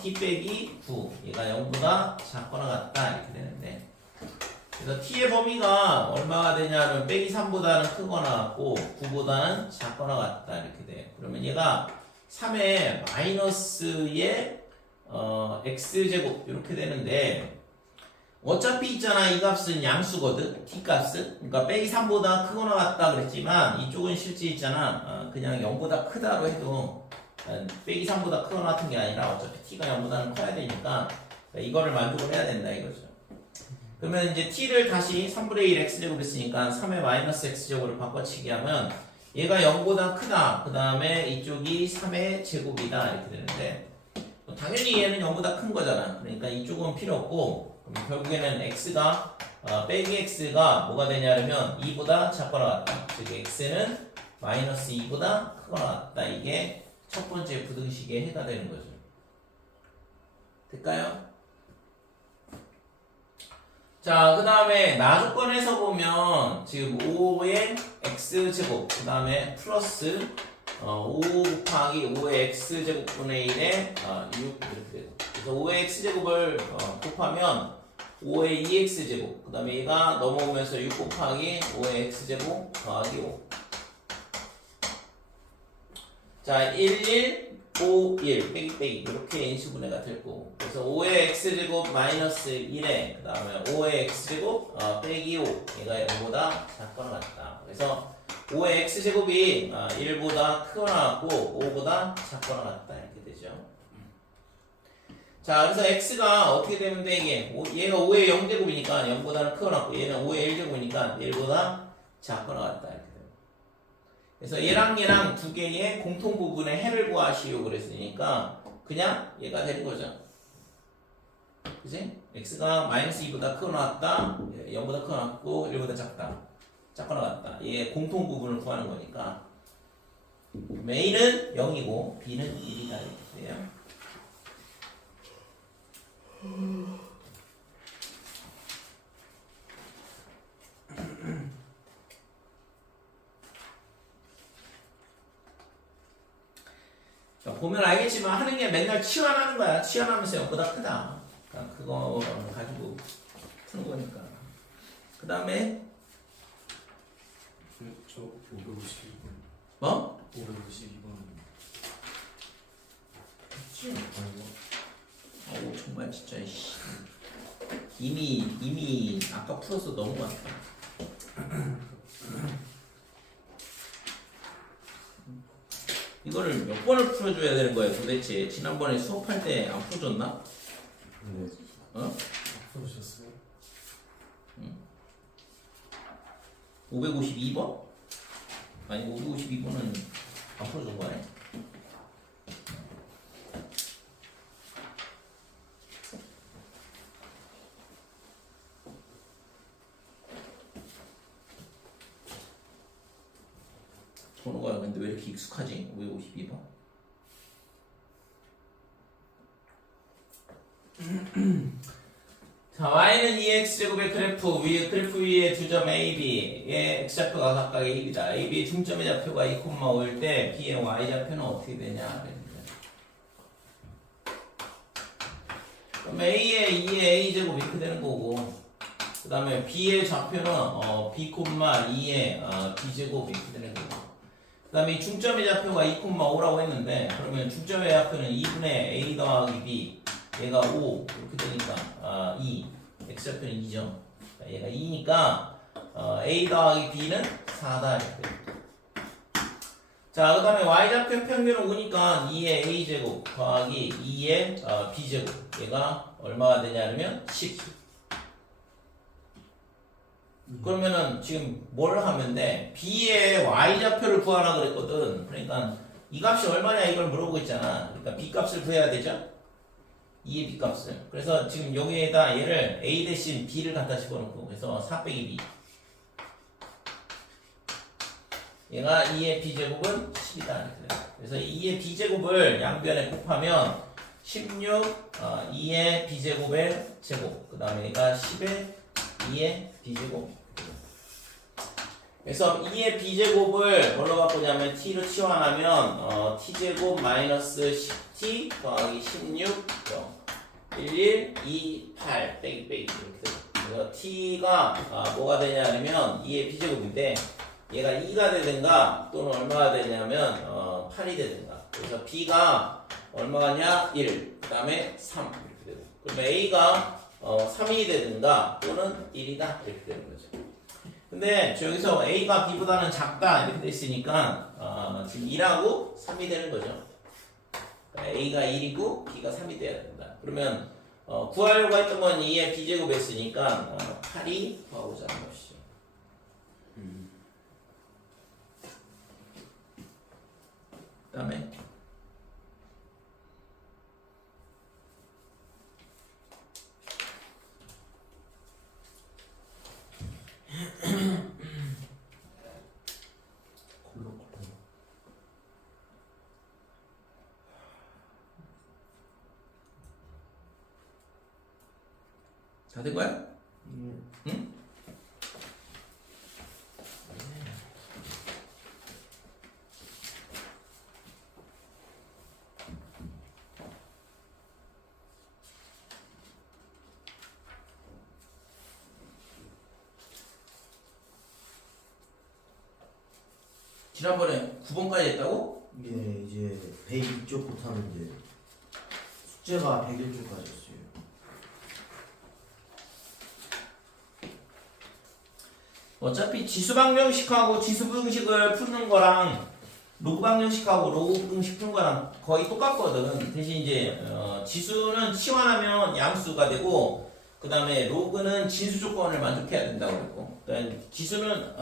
t 빼기 9 얘가 0보다 작거나 같다 이렇게 되는데 그래서 t의 범위가 얼마가 되냐면 빼기 3보다는 크거나 같고 9보다는 작거나 같다 이렇게 돼. 그러면 얘가 3의 마이너스의 x제곱 이렇게 되는데 어차피 있잖아 이 값은 양수거든 t 값은 그러니까 빼기 3보다 크거나 같다 그랬지만 이쪽은 실제 있잖아 그냥 0보다 크다로 해도 빼기 3보다 크거나 같은 게 아니라 어차피 t가 0보다는 커야 되니까 이거를 만족을 해야 된다 이거죠. 그러면 이제 t를 다시 3분의 1 x제곱 했으니까 3의 마이너스 x제곱을 바꿔치기 하면 얘가 0보다 크다 그 다음에 이쪽이 3의 제곱이다 이렇게 되는데 당연히 얘는 0보다 큰 거잖아. 그러니까 이쪽은 필요 없고 그럼 결국에는 x가 빼기 x가 뭐가 되냐면 2보다 작거나 같다. 즉 x는 마이너스 2보다 크거나 같다. 이게 첫 번째 부등식의 해가 되는 거죠. 될까요? 자, 그 다음에 나조건에서 보면 지금 5의 x제곱 그 다음에 플러스 5 곱하기 5의 x제곱분의 1에 6 이렇게 되고 그래서 5의 x제곱을 곱하면 5의 2x제곱 그 다음에 얘가 넘어오면서 6 곱하기 5의 x제곱 더하기 5 자 1, 1, 5, 1 빼기 빼기 이렇게 인수분해가 될 거고 그래서 5의 x제곱 마이너스 1에 그 다음에 5의 x제곱 빼기 5 얘가 0보다 작거나 같다. 그래서 5의 x제곱이 1보다 크거나 같고 5보다 작거나 같다 이렇게 되죠. 자 그래서 x가 어떻게 되면 돼 이게 얘가 5의 0제곱이니까 0보다는 크거나 같고 얘는 5의 1제곱이니까 1보다 작거나 같다 이렇게 돼요. 그래서 얘랑 얘랑 두 개의 공통 부분의 해를 구하시오 그랬으니까 그냥 얘가 되는 거죠. 그치? x가 마이너스 2보다 크거나 같다 0보다 크거나 같고 1보다 작다 작거나 같다. 얘 공통 부분을 구하는 거니까 A는 0이고 B는 1이다 이렇게 돼요. 자, 보면 알겠지만 하는 게 맨날 치환하는 거야. 치환하면서 0보다 크다. 그러니까 그거 가지고 푸는 거니까. 그 다음에 저 552번. 뭐? 552번. 어우 정말 진짜 씨. 이미 아까 풀어서 넘어갔다. 이거를 몇 번을 풀어줘야 되는 거예요 도대체. 지난번에 수업할 때 안 풀어줬나? 네. 어? 풀어주셨어요? 552번? 아니 552번은 안 풀어준 거네. 번호가 근데 왜 이렇게 익숙하지? 552번? 자, y는 2x제곱의 그래프 위에 두 점 a, b의 x좌표가 각각 ab다. ab의 중점의 좌표가 2,5일 때 b의 y좌표는 어떻게 되냐? 그럼 a의 2의 a제곱 이렇게 되는 거고 그 다음에 b의 좌표는 b, 2의 b제곱 이렇게 되는 거고 그 다음에 중점의 좌표가 2,5라고 했는데 그러면 중점의 좌표는 2분의 a 더하기 b 얘가 5 이렇게 되니까 2 x좌표는 2죠. 얘가 2니까 a 더하기 b는 4다 이렇게 됩니다. 자, 그 다음에 y좌표 평균은 5니까 2의 a제곱 더하기 2의 b제곱. 얘가 얼마가 되냐면 10. 그러면은 지금 뭘 하면 돼? b의 y좌표를 구하라 그랬거든. 그러니까 이 값이 얼마냐 이걸 물어보고 있잖아. 그러니까 b 값을 구해야 되죠? 2의 b 값을. 그래서 지금 여기에다 얘를 a 대신 b를 갖다 집어넣고 그래서 4 빼기 b. 얘가 2의 b제곱은 10이다. 그래서 2의 b제곱을 양변에 곱하면 16, 2의 b제곱의 제곱. 그 다음에 얘가 10의 2의 b제곱. 그래서 2의 b제곱을 뭘로 바꾸냐면 t로 치환하면 t제곱 마이너스 10t 더하기 16 11 2 8 빼기 빼기 이렇게 되고 그래서 t가 뭐가 되냐면 2의 b제곱인데 얘가 2가 되든가 또는 얼마가 되냐면 8이 되든가 그래서 b가 얼마냐 1, 그 다음에 3 이렇게 되고 그러면 a가 3이 되든가 또는 1이다 이렇게 되는 거죠. 근데 여기서 a가 b보다는 작다 이렇게 돼 있으니까 지금 2하고 3이 되는 거죠. 그러니까 a가 1이고 b가 3이 돼야 된다. 그러면 구하려고 했던 건 2의 b제곱이었으니까 8이 구하고자 하는 것이죠. 그 다음에 다 된 거야? 응? 지난번에 9번까지 했다고? 이게 이제 102쪽부터는 이제 숙제가 101쪽까지였어요. 어차피 지수방정식하고 지수분식을 푸는 거랑 로그방정식하고 로그분식 푸는 거랑 거의 똑같거든. 대신 이제 지수는 치환하면 양수가 되고 그 다음에 로그는 진수 조건을 만족해야 된다고 그랬고 그러니까 지수는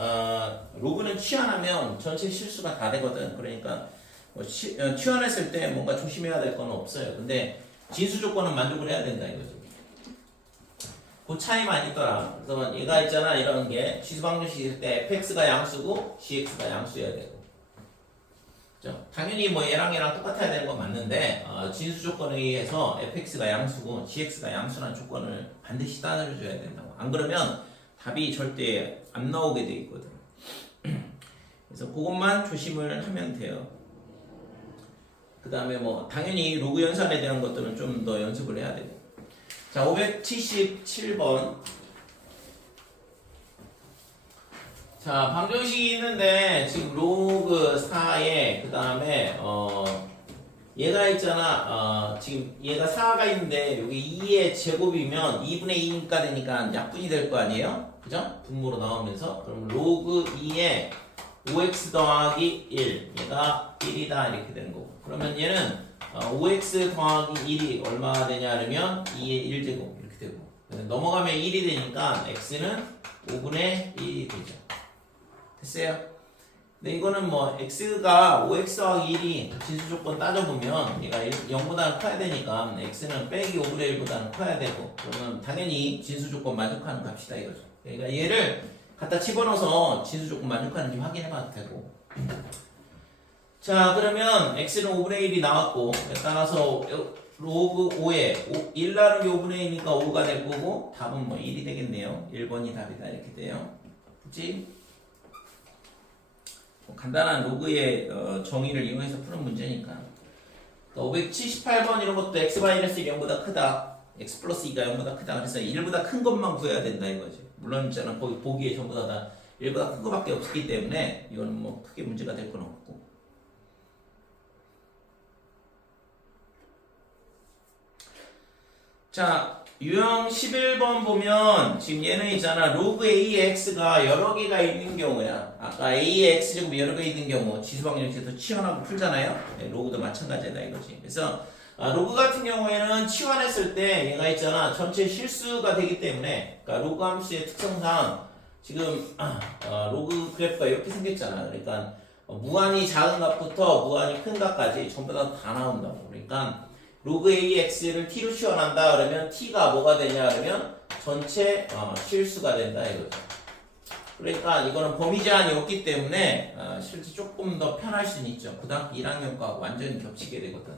로그는 치환하면 전체 실수가 다 되거든. 그러니까 치환했을 때 뭔가 조심해야 될 건 없어요. 근데 진수 조건은 만족을 해야 된다 이거죠. 그 차이만 있더라. 그래서 얘가 있잖아 이런 게 지수방정식일 때 fx가 양수고 gx가 양수여야 되고 그죠? 당연히 뭐 얘랑 똑같아야 되는 건 맞는데 진수 조건에 의해서 fx가 양수고 gx가 양수라는 조건을 반드시 따져줘야 된다고. 안 그러면 답이 절대 안 나오게 돼 있거든. 그래서 그것만 조심을 하면 돼요. 그 다음에 뭐 당연히 로그 연산에 대한 것들은 좀 더 연습을 해야 되고. 자, 577번. 자, 방정식이 있는데 지금 로그 4에 그 다음에 얘가 있잖아. 지금 얘가 4가 있는데 여기 2의 제곱이면 2분의 2니까 되니까 약분이 될 거 아니에요? 그죠? 분모로 나오면서 그럼 로그 2에 5x 더하기 1 얘가 1이다 이렇게 되는 거고 그러면 얘는 5x 더하기 1이 얼마가 되냐 하면 2의 1제곱 이렇게 되고 넘어가면 1이 되니까 x는 5분의 1이 되죠. 됐어요? 근데 이거는 뭐 x가 5x 더하기 1이 진수 조건 따져보면 얘가 0보다는 커야 되니까 x는 빼기 5분의 1보다는 커야 되고 그러면 당연히 진수 조건 만족하는 값이다 이거죠. 그러니까 얘를 갖다 집어넣어서 진수 조건 만족하는지 확인해봐도 되고 자 그러면 x는 5분의 1이 나왔고 따라서 로그 5에 1 나누기 5분의 1이니까 5가 될 거고 답은 뭐 1이 되겠네요. 1번이 답이다 이렇게 돼요. 그치? 간단한 로그의 정의를 이용해서 푸는 문제니까 578번 이런 것도 x-1 0보다 크다 x 플러스 2가 0보다 크다 그래서 1보다 큰 것만 구해야 된다 이거지. 물론 있잖아 거기 보기에 전부 다 1보다 큰 것밖에 없기 때문에 이거는 뭐 크게 문제가 될 건 없고 자 유형 11번 보면 지금 얘는 있잖아. 로그 AX가 여러 개가 있는 경우야. 아까 A의 X제곱이 여러 개 있는 경우 지수방정식에서 치환하고 풀잖아요. 네, 로그도 마찬가지다 이거지. 그래서 로그 같은 경우에는 치환했을 때 얘가 있잖아. 전체 실수가 되기 때문에 그러니까 로그 함수의 특성상 지금 로그 그래프가 이렇게 생겼잖아. 그러니까 무한히 작은 값부터 무한히 큰 값까지 전부 다 나온다고. 그러니까 로그 AX를 t로 치환한다 그러면 t가 뭐가 되냐 그러면 전체 실수가 된다 이거죠. 그러니까 이거는 범위 제한이 없기 때문에 실제 조금 더 편할 수는 있죠. 고등학교 1학년과 완전히 겹치게 되거든.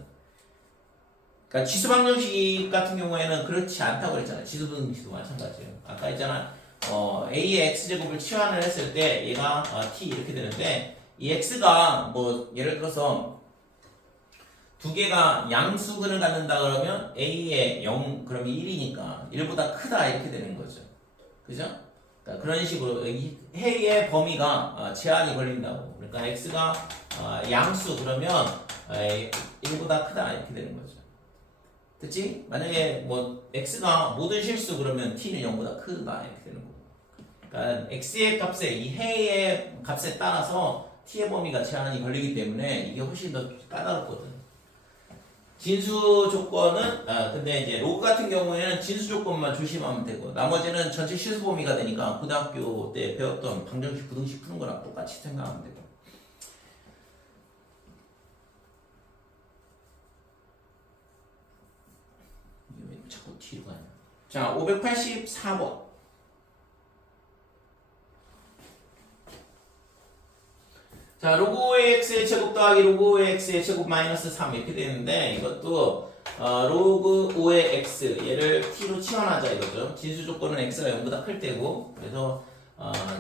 그러니까 지수방정식 같은 경우에는 그렇지 않다고 그랬잖아. 지수방정식도 마찬가지예요. 아까 있잖아. A의 X제곱을 치환을 했을 때 얘가 T 이렇게 되는데 이 X가 뭐 예를 들어서 두 개가 양수근을 갖는다 그러면 A의 0 그러면 1이니까 1보다 크다 이렇게 되는 거죠. 그죠? 그러니까 그런 식으로 이 해의 범위가 제한이 걸린다고. 그러니까 X가 양수 그러면 1보다 크다 이렇게 되는 거죠. 됐지? 만약에 뭐 X가 모든 실수 그러면 T는 0보다 크다 이렇게 되는 거고. 그러니까 X의 값에 이 해의 값에 따라서 T의 범위가 제한이 걸리기 때문에 이게 훨씬 더 까다롭거든. 진수 조건은 근데 이제 로그 같은 경우에는 진수 조건만 조심하면 되고 나머지는 전체 실수 범위가 되니까 고등학교 때 배웠던 방정식 부등식 푸는 거랑 똑같이 생각하면 되고. 이게 왜 자꾸 뒤로 가냐? 자, 584번. 자, 로그 5x의 제곱 더하기 로그 5x의 제곱 마이너스 3 이렇게 되는데 이것도 로그 5의 x 얘를 t로 치환하자 이거죠. 진수 조건은 x가 0보다 클 때고 그래서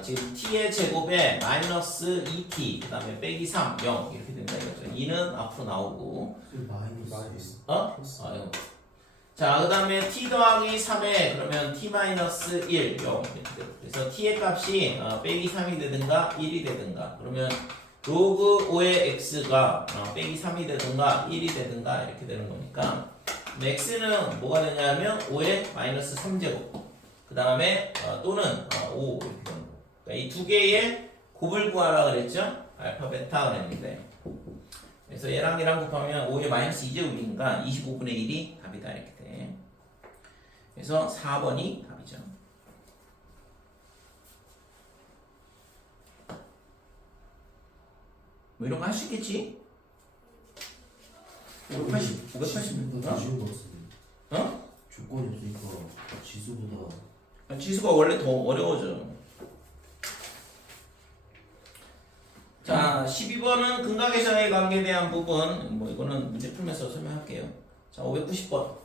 지금 t의 제곱에 마이너스 2t 그 다음에 빼기 3, 0 이렇게 된다 이거죠. 2는 앞으로 나오고 마이너스. 자, 그 다음에 t 더하기 3에 그러면 t 마이너스 1, 0 이렇게 되고 그래서 t의 값이 빼기 3이 되든가 1이 되든가 그러면 로그 5의 x가 빼기 3이 되든가 1이 되든가 이렇게 되는 거니까 x는 뭐가 되냐면 5의 마이너스 3제곱 그 다음에 또는 5 이렇게 되는 거. 그러니까 이 두 개의 곱을 구하라 그랬죠? 알파 베타 그랬는데 그래서 얘랑 얘랑 곱하면 5의 마이너스 2제곱이니까 25분의 1이 답이다 이렇게 돼. 그래서 4번이 답이죠. 뭐 이런 거 할 수 있겠지? 580 580보다 쉬운 거 같은데. 어? 조건이 없으니까 지수보다. 지수가 원래 더 어려워져. 자, 12번은 근각의사의 관계에 대한 부분. 뭐 이거는 문제 풀면서 설명할게요. 자, 590번.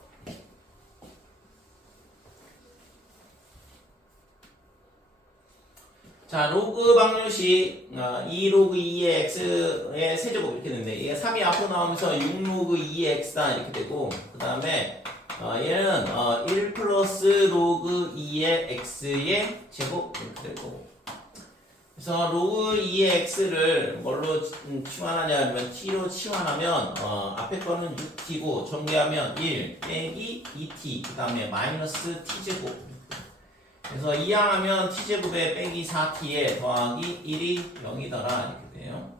자, 로그 방정식 2 로그 2의 x의 세제곱 이렇게 되는데 얘가 3이 앞으로 나오면서 6 로그 2의 x다 이렇게 되고 그 다음에 얘는 1 플러스 로그 2의 x의 제곱 이렇게 되고 그래서 로그 2의 x를 뭘로 치환하냐 하면 t로 치환하면 앞에 거는 6t고 정리하면 1 빼기 2t 그 다음에 마이너스 t제곱 그래서 이항하면 t제곱에 빼기 4t에 더하기 1이 0이더라 이렇게 돼요.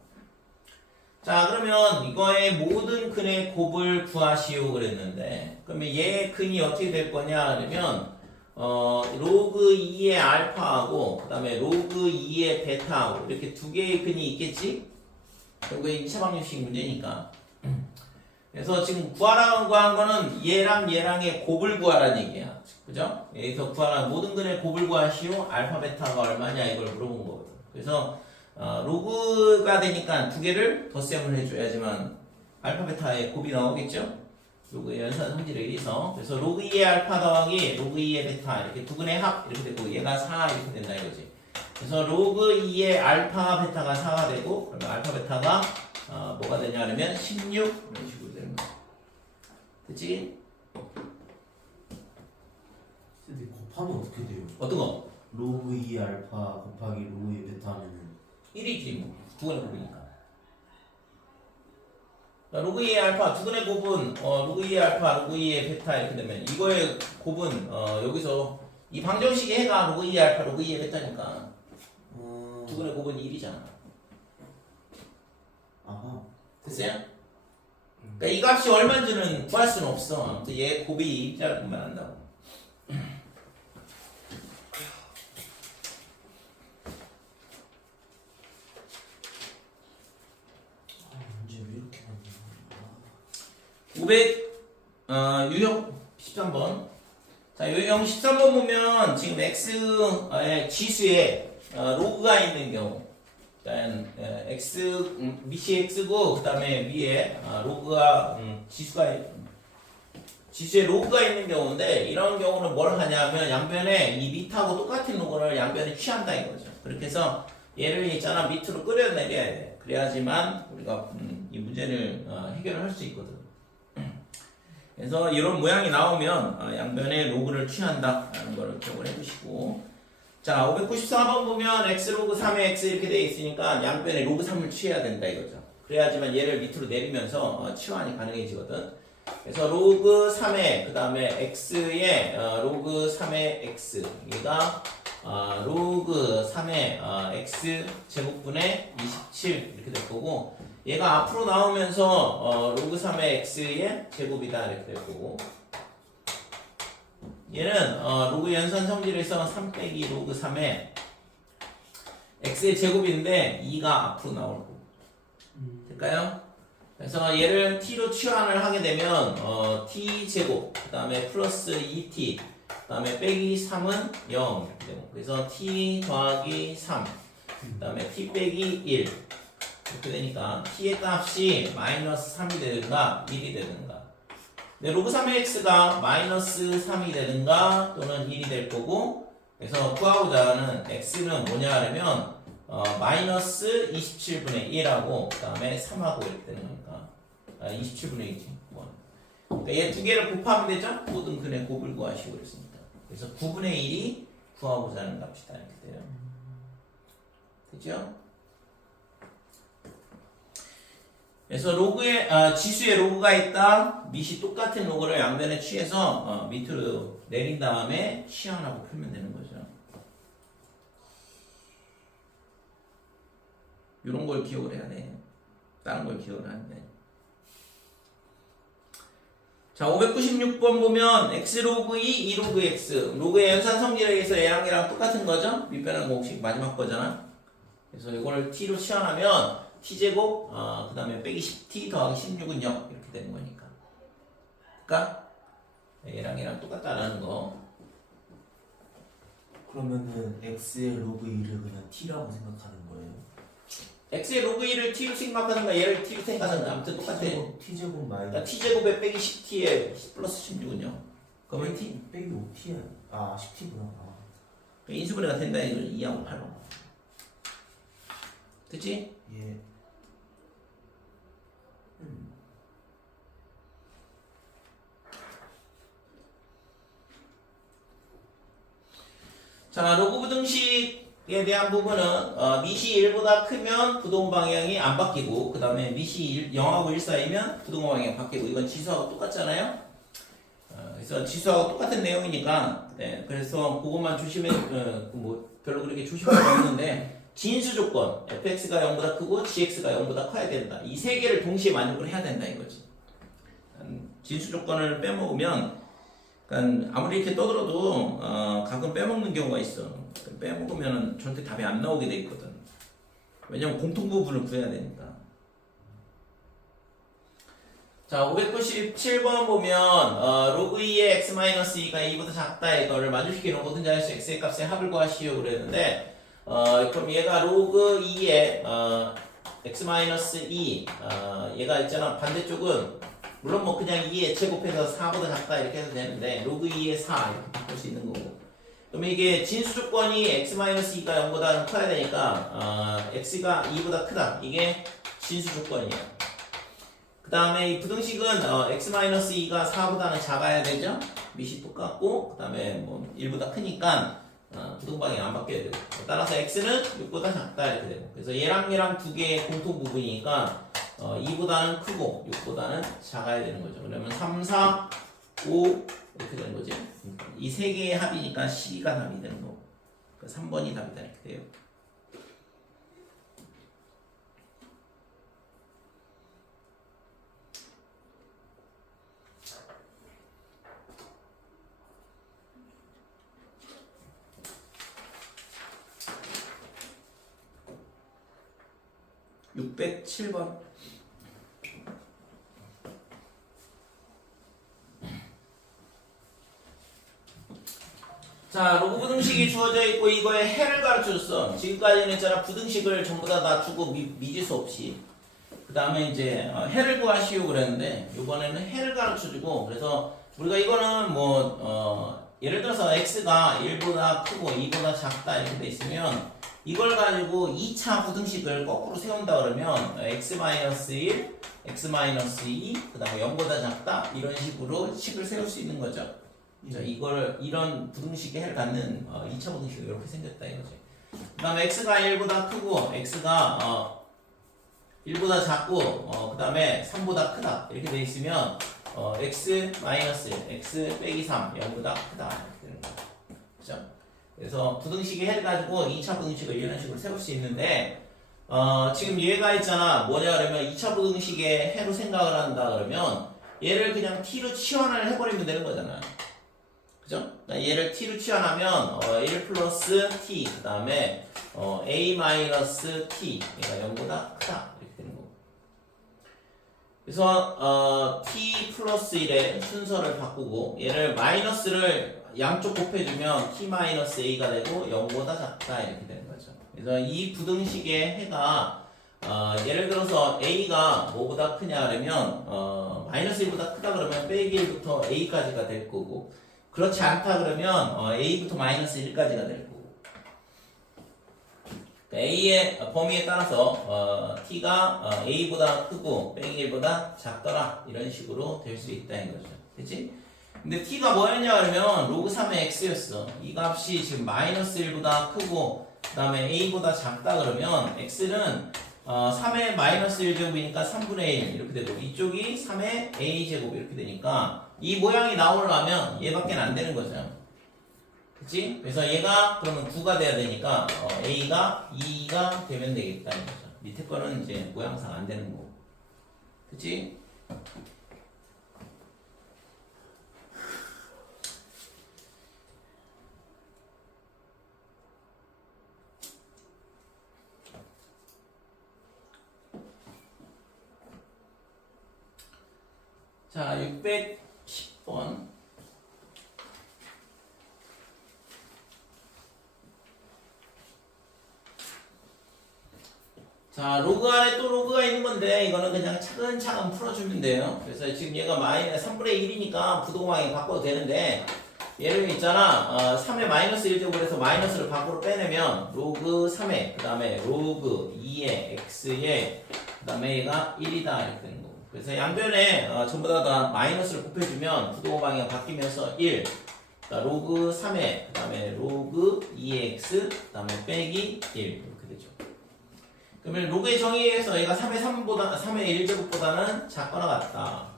자, 그러면 이거의 모든 근의 곱을 구하시오 그랬는데 그러면 얘의 근이 어떻게 될 거냐 그러면 로그 2의 알파하고 그 다음에 로그 2의 베타하고 이렇게 두 개의 근이 있겠지? 이거 2차 방정식 문제니까 그래서 지금 구하라고 한 거는 얘랑 얘랑의 곱을 구하라는 얘기야. 그죠? 여기서 구하라는 모든 근의 곱을 구하시오. 알파 베타가 얼마냐 이걸 물어본 거거든. 그래서 로그가 되니까 두 개를 덧셈을 해줘야지만 알파 베타의 곱이 나오겠죠? 로그의 연산 성질에 의해서. 그래서 로그 2의 알파 더하기 로그 2의 베타 이렇게 두 근의 합 이렇게 되고 얘가 4 이렇게 된다 이거지. 그래서 로그 2의 알파 베타가 4가 되고 그러면 알파 베타가 뭐가 되냐 하면 16 이런 식으로 되는 거야. 됐지? 근데 곱하면 어떻게 돼요? 어떤 거? 로그 2 알파 곱하기 로그 2 베타 하면은 1이지 뭐. 두 개를 곱이니까. 로그 2의 알파 두근의 곱은 로그 2의 알파 로그 2의 베타 이렇게 되면 이거의 곱은 여기서 이 방정식의 해가 로그 2의 알파 로그 2의 베타니까 두근의 곱은 1이잖아. 아하. 됐어요? 그러니까 이 값이 얼마인지는 구할 수는 없어. 아무튼 얘 곱이 입자를 보면 안다고. 문제 왜 이렇게 많냐. 500 유형 13번. 자, 유형 13번 보면 지금 x의 지수에 로그가 있는 경우, 일단 x 밑이 x고 그 다음에 위에 로그가 지수에 로그가 있는 경우인데 이런 경우는 뭘 하냐면 양변에 이 밑하고 똑같은 로그를 양변에 취한다 이거죠. 그렇게 해서 얘를 있잖아 밑으로 끌어내려야 돼. 그래야지만 우리가 이 문제를 해결을 할 수 있거든. 그래서 이런 모양이 나오면 양변에 로그를 취한다라는 걸 기억을 해두시고, 자 594번 보면 x 로그 3의 x 이렇게 돼 있으니까 양변에 로그 3을 취해야 된다 이거죠. 그래야지만 얘를 밑으로 내리면서 치환이 가능해지거든. 그래서 로그 3의 그 다음에 x의 로그 3의 x 얘가 로그 3의 x 제곱분의 27 이렇게 될 거고, 얘가 앞으로 나오면서 로그 3의 x의 제곱이다 이렇게 될 거고, 얘는 로그 연산 성질에서 3 빼기 로그 3의 x의 제곱인데 2가 앞으로 나올 거고, 될까요? 그래서 얘를 t로 치환을 하게 되면 t 제곱 그 다음에 플러스 2t 그 다음에 빼기 3은 0 이렇게 되고, 그래서 t 더하기 3 그 다음에 t 빼기 1 이렇게 되니까 t의 값이 마이너스 3이 되든가 1이 되든가, 근데 로그 3의 x가 마이너스 3이 되든가 또는 1이 될 거고, 그래서 구하고자 하는 x는 뭐냐 하려면 마이너스 27분의 1하고 그 다음에 3하고 이렇게 되는 거니까 27분의 1이지. 그러니까 얘 두 개를 곱하면 되죠? 모든 근의 곱을 구하시고 그랬습니다. 그래서 9분의 1이 구하고자 하는 값이다 이렇게 돼요. 됐죠? 그래서 로그에 지수에 로그가 있다. 밑이 똑같은 로그를 양변에 취해서 밑으로 내린 다음에 치환하고 풀면 되는 거죠. 이런 걸 기억을 해야 돼. 다른 걸 기억을 안 돼. 자, 596번 보면 x 로그 2, 2 로그 x. 로그의 연산 성질에 의해서 얘랑이랑 똑같은 거죠? 밑변한 공식 마지막 거잖아. 그래서 이거를 t로 치환하면 t제곱 그 다음에 빼기 10t 더하기 16은 0 이렇게 되는 거니까. 그러니까 얘랑 똑같다라는 거. 그러면은 x의 로그 2를 그냥 t라고 생각하는 거예요? x의 로그 1을 t로 생각하는가 얘를 t로 생각하는가 아무튼 똑같아. t제곱 마이너스 그러니까 t제곱에 빼기 10t에 플러스 16은 0. 그러면 t 빼기 5t야. 아 10t구나. 인수분해가 된다 이거 2하고 8로. 됐지? 예. 자, 로그 부등식에 대한 부분은 밑이 1보다 크면 부동 방향이 안 바뀌고, 그 다음에 밑이 0하고 1 사이면 부동 방향이 바뀌고, 이건 지수하고 똑같잖아요. 그래서 지수하고 똑같은 내용이니까, 네, 그래서 그것만 조심해, 뭐 별로 그렇게 조심할 거 없는데, 진수 조건 fx가 0보다 크고 gx가 0보다 커야 된다. 이 세 개를 동시에 만족을 해야 된다 이거지. 진수 조건을 빼먹으면, 그러니까 아무리 이렇게 떠들어도 가끔 빼먹는 경우가 있어. 빼먹으면 절대 답이 안 나오게 돼 있거든. 왜냐면 공통 부분을 구해야 되니까. 자, 597번 보면 로그 2의 x-2가 2보다 작다 이거를 만족시켜 놓은 거든지 할수 x의 값의 합을 구하시오 그랬는데, 그럼 얘가 로그 2의 x-2 얘가 있잖아. 반대쪽은 물론 뭐 그냥 2에 제곱해서 4보다 작다 이렇게 해도 되는데 로그 2의 4 이렇게 바꿀 수 있는 거고, 그럼 이게 진수 조건이 x-2가 0보다 커야 되니까 x가 2보다 크다 이게 진수 조건이에요. 그 다음에 이 부등식은 x-2가 4보다는 작아야 되죠. 밑이 똑같고 그 다음에 뭐 1보다 크니까 부등방향이 안 바뀌어야 되고, 따라서 x는 6보다 작다 이렇게 되고, 그래서 얘랑 두 개의 공통 부분이니까 2보다는 크고 6보다는 작아야 되는 거죠. 그러면 3, 4, 5 이렇게 되는 거지. 이 세 개의 합이니까 C가 답이 되는 거고. 3번이 답이다 이렇게 돼요. (607번) 자, 로그 부등식이 주어져 있고 이거에 해를 가르쳐줬어. 지금까지는 있잖아 부등식을 전부 다 주고 미지수 없이. 그 다음에 이제 해를 구하시오 그랬는데 이번에는 해를 가르쳐주고, 그래서 우리가 이거는 예를 들어서 x가 1보다 크고 2보다 작다 이렇게 돼 있으면 이걸 가지고 2차 부등식을 거꾸로 세운다 그러면 x-1, x-2, 그 다음에 0보다 작다 이런 식으로 식을 세울 수 있는 거죠. 자, 이런 부등식의 해를 갖는 2차 부등식이 이렇게 생겼다 이거지. 그 다음에 x가 1보다 크고 x가 1보다 작고 그 다음에 3보다 크다 이렇게 돼 있으면 x-1, x 빼기 3, 0보다 크다 이렇게 되는 거죠. 그죠? 그래서 부등식의 해를 가지고 2차 부등식을 이런 식으로 세울 수 있는데 지금 얘가 있잖아. 뭐냐 그러면 2차 부등식의 해로 생각을 한다 그러면 얘를 그냥 t로 치환을 해버리면 되는 거잖아. 그죠? 그러니까 얘를 t로 치환하면 1 플러스 t 그 다음에 a 마이너스 t 얘가 0보다 크다 이렇게 되는 거고. 그래서 t 플러스 1의 순서를 바꾸고 얘를 마이너스를 양쪽 곱해주면 t 마이너스 a가 되고 0보다 작다 이렇게 되는 거죠. 그래서 이 부등식의 해가 예를 들어서 a가 뭐보다 크냐 그러면 마이너스 1보다 크다 그러면 빼기 1부터 a까지가 될 거고, 그렇지 않다 그러면 a부터 마이너스 1까지가 될 거고. a의 범위에 따라서 t가 a보다 크고 빼기 1보다 작더라 이런 식으로 될 수 있다는 거죠. 그치? 근데 t가 뭐였냐 그러면 로그 3의 x였어. 이 값이 지금 마이너스 1보다 크고 그 다음에 a보다 작다 그러면 x는 3의 마이너스 1제곱이니까 3분의 1 이렇게 되고, 이쪽이 3의 a제곱 이렇게 되니까 이 모양이 나오려면 얘밖에 안 되는 거죠. 그치? 그래서 얘가 그러면 9가 돼야 되니까 a가 2가 되면 되겠다는 거죠. 밑에 거는 이제 모양상 안 되는 거고. 그치? 자, 610번. 자, 로그 안에 또 로그가 있는 건데 이거는 그냥 차근차근 풀어주면 돼요. 그래서 지금 얘가 3분의 1이니까 부동항이 바꿔도 되는데, 얘를 있잖아 3의 마이너스 1제곱에서 마이너스를 밖으로 빼내면 로그 3의 그 다음에 로그 2의 x의 그 다음에 얘가 1이다 이렇게 되는 거고. 그래서 양변에 전부 다 마이너스를 곱해주면 부동항이 바뀌면서 1, 그러니까 로그 3의 그 다음에 로그 2의 x 그 다음에 빼기 1 이렇게 되죠. 그러면 로그의 정의에 의해서 얘가 3의 1제곱보다는 작거나 같다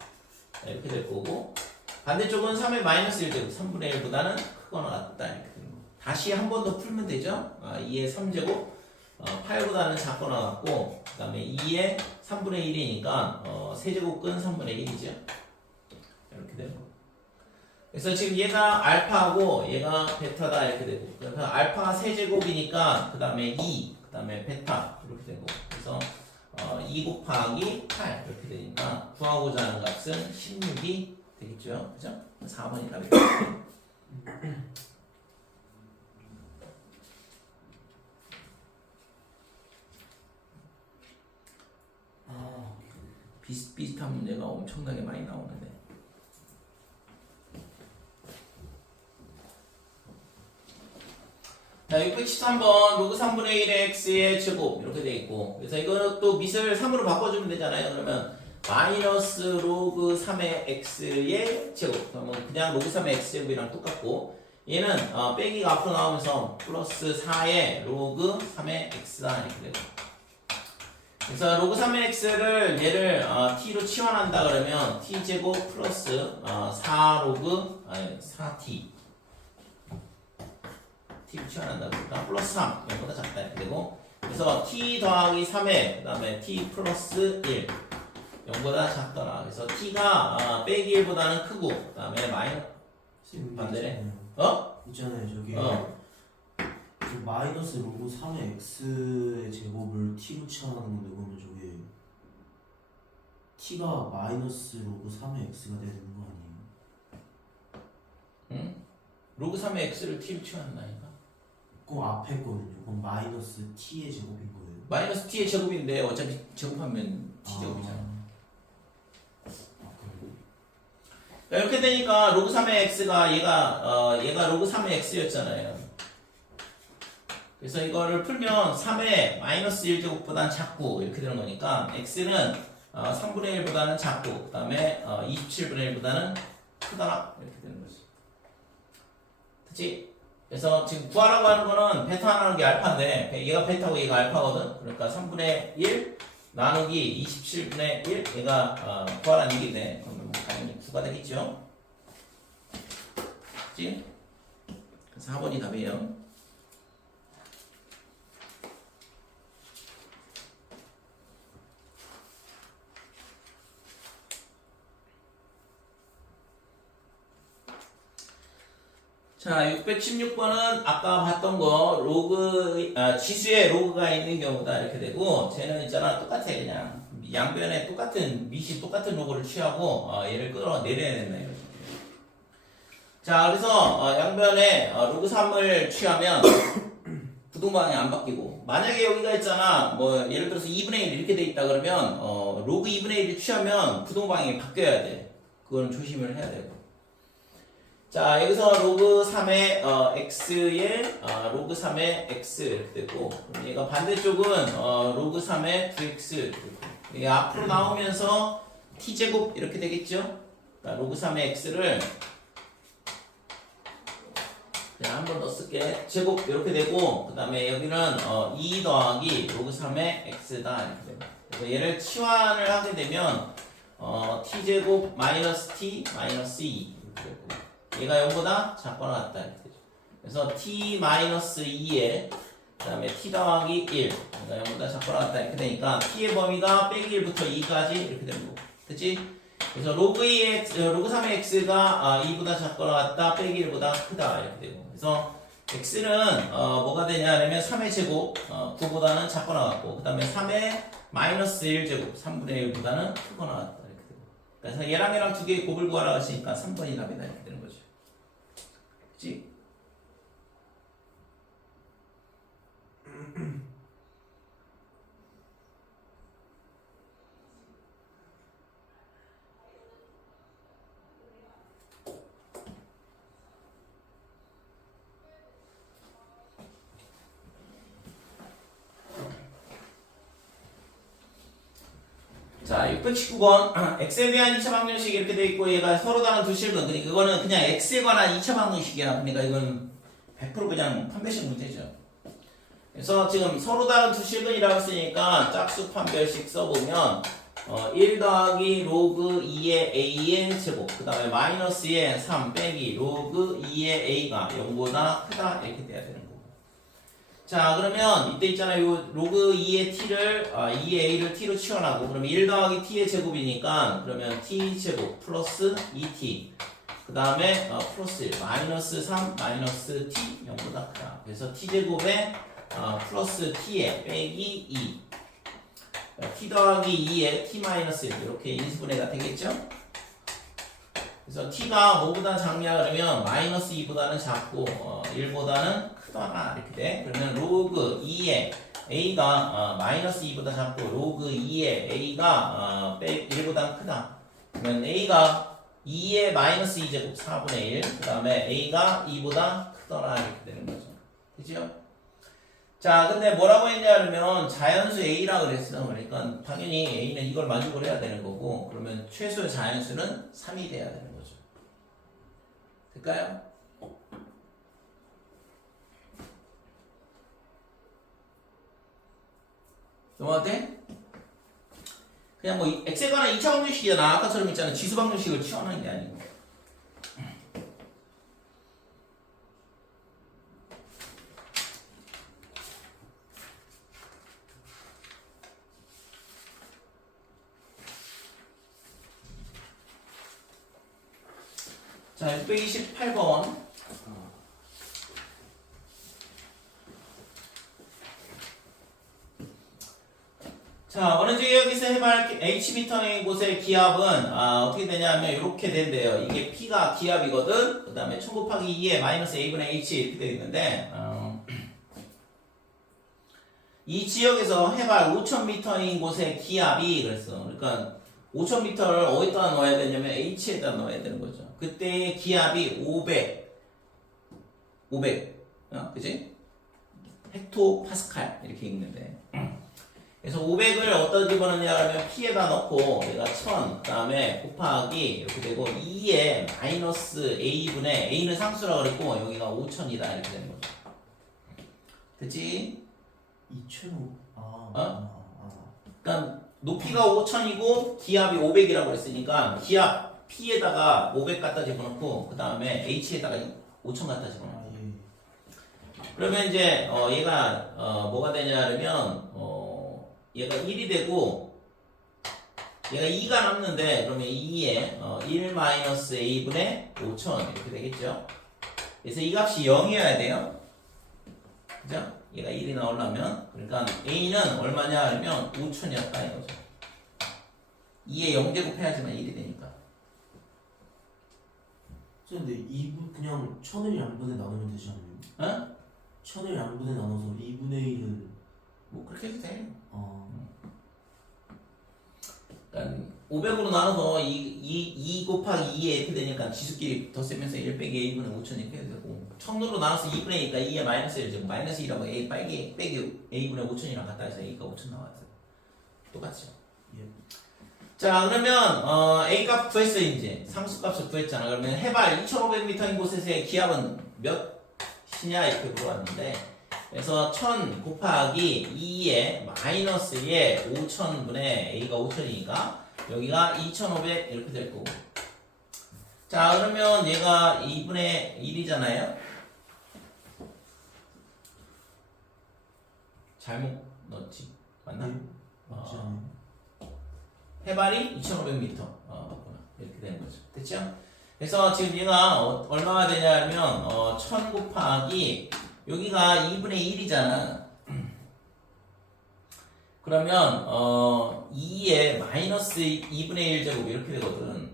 이렇게 될 거고, 반대쪽은 3의 마이너스 1제곱 3분의 1보다는 크거나 같다 이렇게 되는 거. 다시 한 번 더 풀면 되죠. 2의 3제곱 8보다는 작거나 같고, 그 다음에 2의 3분의 1이니까 세제곱근 3분의 1이죠. 이렇게 되는 거. 그래서 지금 얘가 알파하고 얘가 베타다 이렇게 되고, 그래서 알파가 세제곱이니까 그 다음에 2, 그 다음에 베타 이렇게 되고, 그래서 2 곱하기 8 이렇게 되니까 구하고자 하는 값은 16이 되겠죠. 그죠? 4번이 답이죠. 비슷비슷한 문제가 엄청나게 많이 나오는데. 자, 613번 로그 3분의 1의 x의 제곱 이렇게 돼 있고, 그래서 이거는 또 밑을 3으로 바꿔주면 되잖아요. 그러면 마이너스 로그 3의 x의 제곱, 그러면 그냥 로그 3의 x제곱이랑 똑같고, 얘는 빼기가 앞으로 나오면서 플러스 4의 로그 3의 x다 이렇게 되고. 그래서 로그 3의 x를 얘를 t로 치환한다 그러면 t제곱 플러스 4로그 아니 4t t로 치환한다 그러니까 플러스 3 0보다 작다 이렇게 되고 그래서 t 더하기 3에 그 다음에 t 플러스 1 0보다 작더라. 그래서 t가 빼기 1보다는 크고 그 다음에 쌤, 반대네. 있잖아요 저기 어? 그 마이너스 로그 3의 x의 제곱을 t로 치환하는 건데 그러면 저게 t가 마이너스 로그 3의 x가 돼야 되는 거 아니에요? 응? 로그 3의 x를 t로 치환한다니까. 그럼 앞에 거는요? 그럼 마이너스 t의 제곱인 거예요? 마이너스 t의 제곱인데 어차피 제곱하면 t 제곱이잖아. 그래요? 이렇게 되니까 로그 3의 x가 얘가 로그 3의 x였잖아요. 그래서 이거를 풀면 3의 마이너스 1제곱보다는 작고 이렇게 되는 거니까 x는 3분의 1보다는 작고 그 다음에 27분의 1보다는 크다 이렇게 되는 거지. 그치? 그래서 지금 구하라고 하는 거는 베타 나누기 알파인데 얘가 베타고 얘가 알파거든. 그러니까 3분의 1 나누기 27분의 1 얘가 구하라는 얘기인데 그러면 뭐 당연히 9가 되겠죠. 그치? 그래서 4번이 답이에요. 자, 616번은 아까 봤던 거 지수에 로그가 있는 경우다 이렇게 되고 쟤는 있잖아 똑같아 그냥 양변에 밑이 똑같은 로그를 취하고 얘를 끌어내려야 된다 이거죠. 자, 그래서 양변에 로그 3을 취하면 부동방이 안 바뀌고 만약에 여기가 있잖아 뭐 예를 들어서 2분의 1 이렇게 돼 있다 그러면 로그 2분의 1을 취하면 부동방이 바뀌어야 돼. 그거는 조심을 해야 되고. 자, 여기서 로그 3의 x에 로그 3의 x 이렇게 되고 그럼 얘가 반대쪽은 로그 3의 2x 이렇게 되고 이게 앞으로 나오면서 t제곱 이렇게 되겠죠? 그러니까 로그 3의 x를 그냥 한 번 더 쓸게. 제곱 이렇게 되고 그 다음에 여기는 2 더하기 로그 3의 x다 이렇게 되고 그래서 얘를 치환을 하게 되면 t제곱 마이너스 t 마이너스 2 이렇게 되고 얘가 0보다 작거나 같다 이렇게 되죠. 그래서 t-2에 그 다음에 t 더하기 1 얘가 0보다 작거나 같다 이렇게 되니까 t의 범위가 빼기 1부터 2까지 이렇게 되는 거고 그치? 그래서 로그 3의 x가 2보다 작거나 같다 빼기 1보다 크다 이렇게 되고 그래서 x는 뭐가 되냐면 3의 제곱 9보다는 작거나 같고 그 다음에 3의 마이너스 1제곱 3분의 1보다는 크거나 같다 이렇게 되고 그래서 얘랑 두 개의 곱을 구하라고 했으니까 3번이 답이다 이렇게 되는 거죠. 그치? 자, 619번 x에 대한 2차 방정식 이렇게 돼 있고 얘가 서로 다른 두 실근 그러니까 이거는 그냥 x에 관한 2차 방정식이야. 그러니까 이건 100% 그냥 판별식 문제죠. 그래서 지금 서로 다른 두 실근이라고 했으니까 짝수 판별식 써보면 1 더하기 로그 2의 a의 제곱 그 다음에 마이너스의 3 빼기 로그 2의 a가 0보다 크다 이렇게 돼야 되는 거고 자 그러면 이때 있잖아요 요 로그 2의 t를 2의 a를 t로 치환하고 그러면 1 더하기 t의 제곱이니까 그러면 t 제곱 플러스 2t 그 다음에 플러스 1 마이너스 3 마이너스 t 0보다 크다 그래서 t 제곱에 플러스 t에 빼기 2 t 더하기 2에 t 마이너스 1 이렇게 인수분해가 되겠죠? 그래서 t가 뭐보다 작냐 그러면 마이너스 2보다는 작고 1보다는 크거나 이렇게 돼. 그러면 로그 2에 a가 마이너스 2보다 작고 로그 2에 a가 1보다 크다. 그러면 a가 2의 마이너스 2제곱 4분의 1. 그 다음에 a가 2보다 크더라 이렇게 되는 거죠. 그죠? 자, 근데 뭐라고 했냐 그러면 자연수 a라 그랬어. 그러니까 당연히 a는 이걸 만족을 해야 되는 거고 그러면 최소의 자연수는 3이 돼야 되는 거죠. 될까요? 넘어가도 돼? 그냥 뭐 x에 관한 2차 방정식이잖아. 아까처럼 있잖아. 지수 방정식을 취하는 게 아니고. 자, 628번. 자, 먼저 여기서 해볼 H미터의 곳의 기압은 어떻게 되냐면 이렇게 된대요. 이게 P가 기압이거든. 그 다음에 1000 곱하기 2에 마이너스 A분의 H 이렇게 되어 있는데 이 지역에서 해발 5000m인 곳의 기압이 그랬어. 그러니까 5000m를 어디다 넣어야 되냐면 H에다 넣어야 되는 거죠. 그때의 기압이 500, 그지? 헥토파스칼 이렇게 있는데. 그래서 500을 어디다 집어넣냐 하면 P에다 넣고 얘가 1000, 그 다음에 곱하기 이렇게 되고 2에 마이너스 A분의 A는 상수라고 그랬고 여기가 5000이다 이렇게 되는 거죠. 됐지? 2,500. 그러니까 높이가 5000이고 기압이 500이라고 그랬으니까 기압 P에다가 500 갖다 집어넣고 그 다음에 H에다가 5000 갖다 집어넣고 그러면 이제 얘가 뭐가 되냐 하면 얘가 1이 되고 얘가 2가 남는데 그러면 2에 1 마이너스 A분의 5000 이렇게 되겠죠. 그래서 이 값이 0이어야 돼요. 그죠? 얘가 1이 나오려면 그러니까 A는 얼마냐 하면 5000이었다 이거죠. 2에 0제곱 해야지만 1이 되니까. 근데 2분 그냥 1000을 양분에 나누면 되지 않나요? 1000을 양분에 나눠서 2분의 1은 뭐 그렇게 해도 돼. 그러니까 500으로 나눠서 2 곱하기 2에 이렇게 되니까 지수끼리 덧쓰면서 1 빼기 A분의 5000 이렇게 해도 되고 1000으로 나눠서 2분의 2니까 2에 마이너스 1 제곱 마이너스 2라고 A 빼기 A분의 5000이랑 같다 해서 A가 5000 나왔어요. 똑같죠. 예. 자 그러면 A 값 구했어요. 이제 상수값을 구했잖아. 그러면 해발 2500m인 곳에서의 기압은 몇이냐 이렇게 물어봤는데 그래서 1000 곱하기 2에 마이너스에 5000분의 A가 5000이니까 여기가 2500 이렇게 될 거고. 자 그러면 얘가 2분의 1이잖아요. 잘못 넣었지. 맞나? 맞지 않아요? 해발이 2500m 이렇게 되는 거죠. 됐죠? 그래서 지금 얘가 얼마가 되냐면 1000 곱하기 여기가 2분의 1이잖아. 그러면 2에 마이너스 2분의 1 제곱 이렇게 되거든.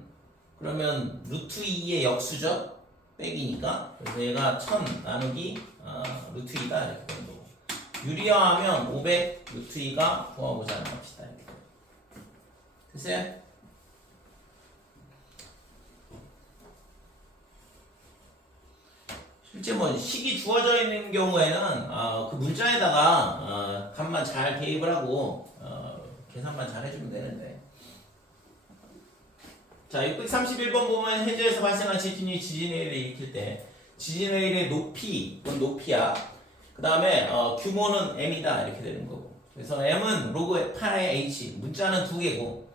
그러면 루트 2의 역수죠? 빼기니까. 그래서 얘가 1000 나누기 루트 2다 이렇게 되는 거고. 유리화하면 500 루트 2가 구하고자 하는 값이다 이렇게. 됐어요? 실제 뭐 식이 주어져 있는 경우에는 그 문자에다가 값만 잘 대입을 하고 계산만 잘 해주면 되는데. 자 631번 보면 해저에서 발생한 지진이 지진의 일을 일으킬 때 지진의 일의 높이, 이건 높이야. 그 다음에 규모는 m이다 이렇게 되는 거고. 그래서 m은 로그 8의 h, 문자는 두 개고.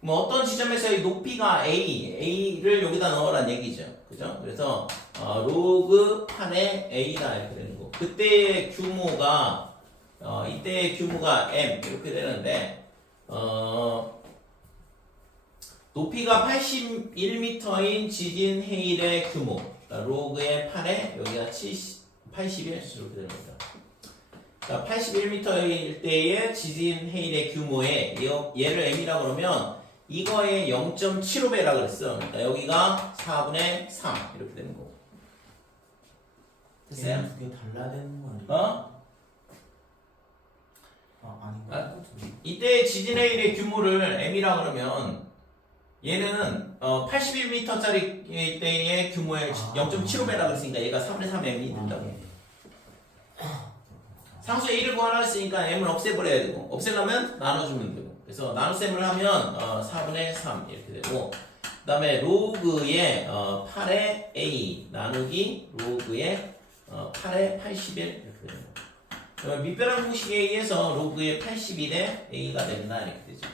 뭐 어떤 지점에서의 높이가 a를 여기다 넣으란 얘기죠. 그죠? 그래서 로그 8의 a다 이렇게 되는 거. 그때의 규모가 이때의 규모가 m 이렇게 되는데 높이가 81m인 지진 해일의 규모 그러니까 로그의 8에 여기가 81 이렇게 되는 거죠. 자, 81m일 때의 지진 해일의 규모에 얘를 m이라고 그러면 이거의 0.75배라고 그랬어. 그러니까 여기가 4분의 3 이렇게 되는 거고. 됐어요? 그게 달라야 되는 거 아니에요? 아닌 것 같은데. 이때 지진의 일의 규모를 m이라고 그러면 얘는 81m짜리 때의 규모의 0.75배라고 했으니까 얘가 4분의 3m이 된다고. 상수 a를 구하라 했으니까 m을 없애버려야 되고 없애려면 나눠주면 되고. 그래서 나눗셈을 하면 4분의 3 이렇게 되고 그 다음에 로그의 8의 a 나누기 로그의 8의 81 이렇게 되는 거예요. 그러면 밑변환 공식에 의해서 로그의 81의 a가 된다 이렇게 되죠.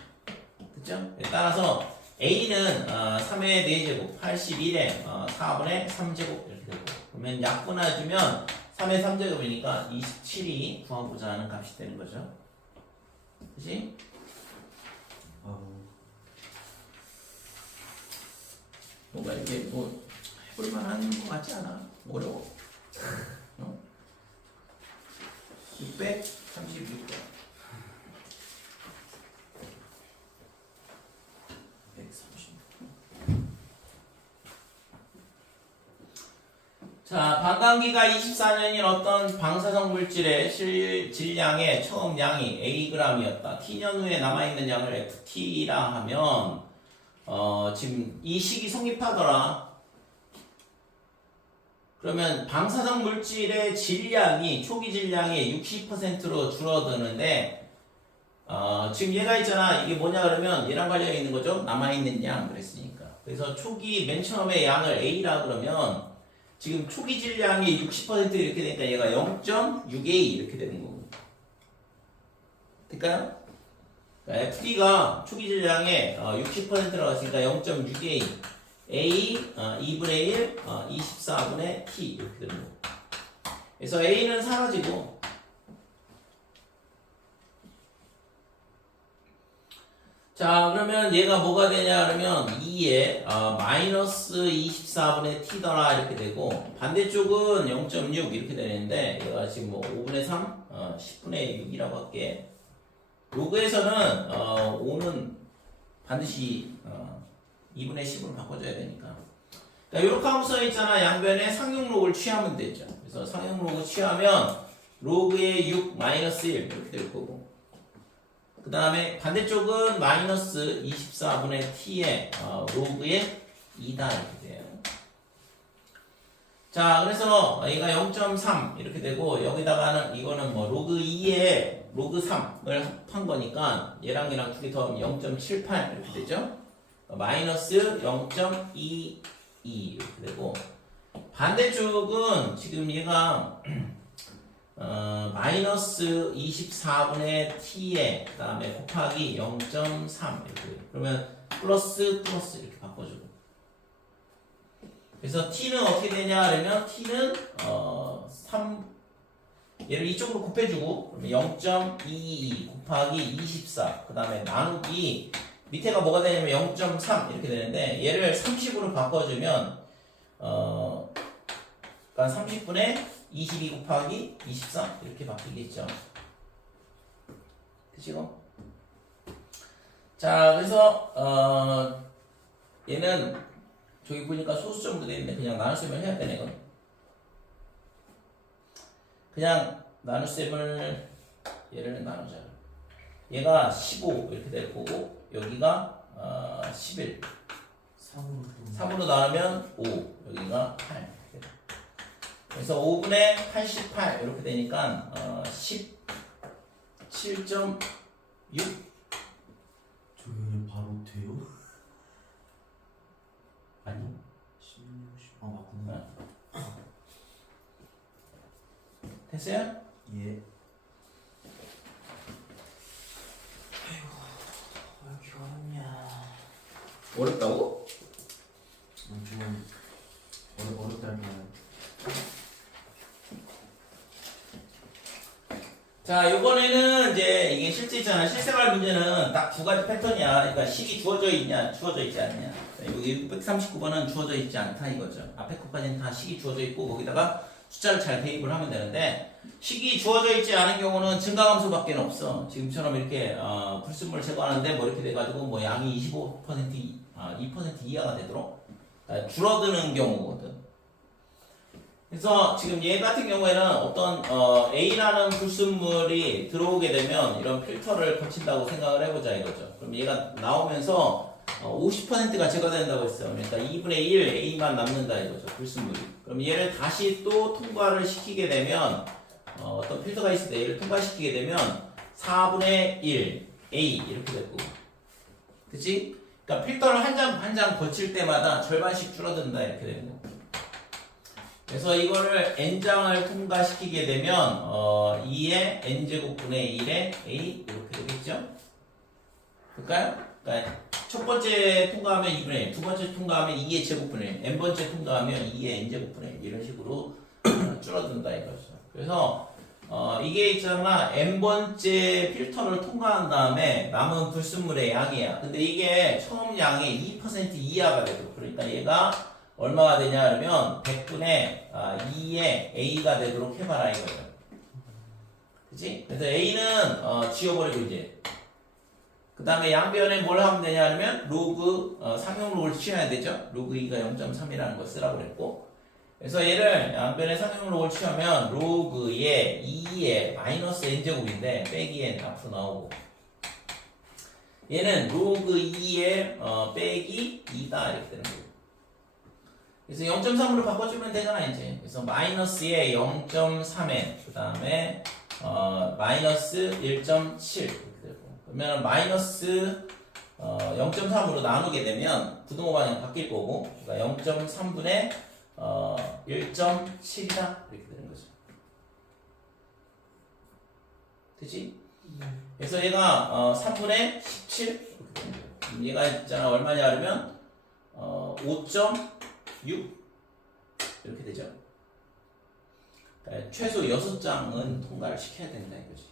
그죠? 따라서 A는 3의 4제곱 81에 4분의 3제곱 이렇게 되고 그러면 약분해주면 3의 3제곱이니까 27이 구하고자 하는 값이 되는 거죠. 그치? 뭔가 이렇게 뭐 해볼만한 것 같지 않아? 어려워. 636번. 130. 자, 반감기가 24년인 어떤 방사성 물질의 질량의 처음 양이 Ag이었다. T년 후에 남아있는 양을 FT라 하면 지금 이 식이 성립하더라. 그러면 방사성 물질의 질량이 초기 질량의 60%로 줄어드는데 지금 얘가 있잖아. 이게 뭐냐 그러면 얘랑 관련이 있는 거죠. 남아있는 양 그랬으니까. 그래서 초기 맨 처음에 양을 A라 그러면 지금 초기 질량이 60% 이렇게 되니까 얘가 0.6A 이렇게 되는 거고. 될까요? 그러니까 FD가 초기 질량의 60%라고 했으니까 0.6A A 2분의 1 24분의 T 이렇게 되는 거고. 그래서 A는 사라지고 자 그러면 얘가 뭐가 되냐 그러면 2에 마이너스 24분의 T더라 이렇게 되고 반대쪽은 0.6 이렇게 되는데 얘가 지금 뭐 5분의 3 10분의 6이라고 할게. 로그에서는 5는 반드시 2분의 10으로 바꿔줘야 되니까. 그러니까 이렇게 하면 써있잖아. 양변에 상용 로그를 취하면 되죠. 그래서 상용 로그 취하면 로그의 6 마이너스 1 이렇게 될 거고. 그 다음에 반대쪽은 마이너스 24분의 t의 로그의 2다 이렇게 돼요. 자, 그래서 얘가 0.3 이렇게 되고 여기다가는 이거는 뭐 로그 2에 로그 3을 합한 거니까 얘랑 얘랑 두 개 더하면 0.78 이렇게 되죠. 마이너스 0.22 이렇게 되고 반대쪽은 지금 얘가 마이너스 24분의 t에 그 다음에 곱하기 0.3 이렇게 돼요. 그러면 플러스 플러스 이렇게 바꿔주고 그래서 t는 어떻게 되냐 그러면 t는 3 얘를 이쪽으로 곱해주고 그러면 0.22 곱하기 24 그 다음에 나누기 밑에가 뭐가 되냐면 0.3 이렇게 되는데 얘를 30으로 바꿔주면 그러니까 30분의 22 곱하기 24 이렇게 바뀌겠죠. 그치고? 자 그래서 얘는 저기 보니까 소수점으로 되어있는데 그냥 나눗셈을 해야 되네 이건. 그냥 나눗셈을 얘를 나누자. 얘가 15 이렇게 될 거고 여기가 11 3으로 나누면 5 여기가 8 그래서 5분의 88 이렇게 되니까 17.6 조율이 바로 돼요? 아니 16 맞구나. 됐어요? 예. 아이고 왜 이렇게 어렵냐. 어렵다고? 좀 어렵다 할까요? 자, 요번에는 이제 이게 실제 있잖아. 실생활 문제는 딱 두 가지 패턴이야. 그러니까 식이 주어져 있냐, 주어져 있지 않냐. 여기 639번은 주어져 있지 않다 이거죠. 앞에 것까지는 다 식이 주어져 있고 거기다가 숫자를 잘 대입을 하면 되는데 식이 주어져 있지 않은 경우는 증가함수밖에 없어. 지금처럼 이렇게 불순물 제거하는데 뭐 이렇게 돼가지고 뭐 양이 25% 2% 이하가 되도록 줄어드는 경우거든. 그래서 지금 얘 같은 경우에는 어떤 A라는 불순물이 들어오게 되면 이런 필터를 거친다고 생각을 해보자 이거죠. 그럼 얘가 나오면서 50%가 제거된다고 했어요. 그러니까 2분의 1 A만 남는다 이거죠. 불순물이. 그럼 얘를 다시 또 통과를 시키게 되면 어떤 필터가 있을 때 얘를 통과시키게 되면 4분의 1 A 이렇게 될 거고. 그치? 그러니까 필터를 한 장 한 장 거칠 때마다 절반씩 줄어든다 이렇게 되는 거고. 그래서 이거를 n장을 통과시키게 되면 2의 n제곱분의 1의 a 이렇게 되겠죠? 볼까요? 그러니까 첫 번째 통과하면 2분의 1, 두 번째 통과하면 2의 제곱분의 1, n번째 통과하면 2의 n제곱분의 1 이런 식으로 줄어든다 이거죠. 그래서 이게 있잖아 n번째 필터를 통과한 다음에 남은 불순물의 양이야. 근데 이게 처음 양의 2% 이하가 되도록 그러니까 얘가 얼마가 되냐 그러면 100분의 2의 a가 되도록 해봐라 이거죠. 그치? 그래서 a는 지워버리고 이제 그 다음에 양변에 뭘 하면 되냐 하면 로그 상용록을 취해야 되죠. 로그 2가 0.3이라는 걸 쓰라고 그랬고 그래서 얘를 양변에 상용록을 취하면 로그의 2의 마이너스 n제곱인데 빼기 n 앞으로 나오고 얘는 로그 2의 빼기 2다 이렇게 되는 거고 그래서 0.3으로 바꿔주면 되잖아 이제 그래서 마이너스의 0.3n 그 다음에 마이너스 1.7 그러면 마이너스 0.3으로 나누게 되면 부등호 방향 바뀔 거고 그러니까 0.3분의 1.7이다 이렇게 되는 거죠. 되지? 그래서 얘가 3분의 17 이렇게 되는 거예요. 얘가 있잖아 얼마냐 그러면 5.6 이렇게 되죠. 그러니까 최소 6장은 통과를 시켜야 된다 이거지.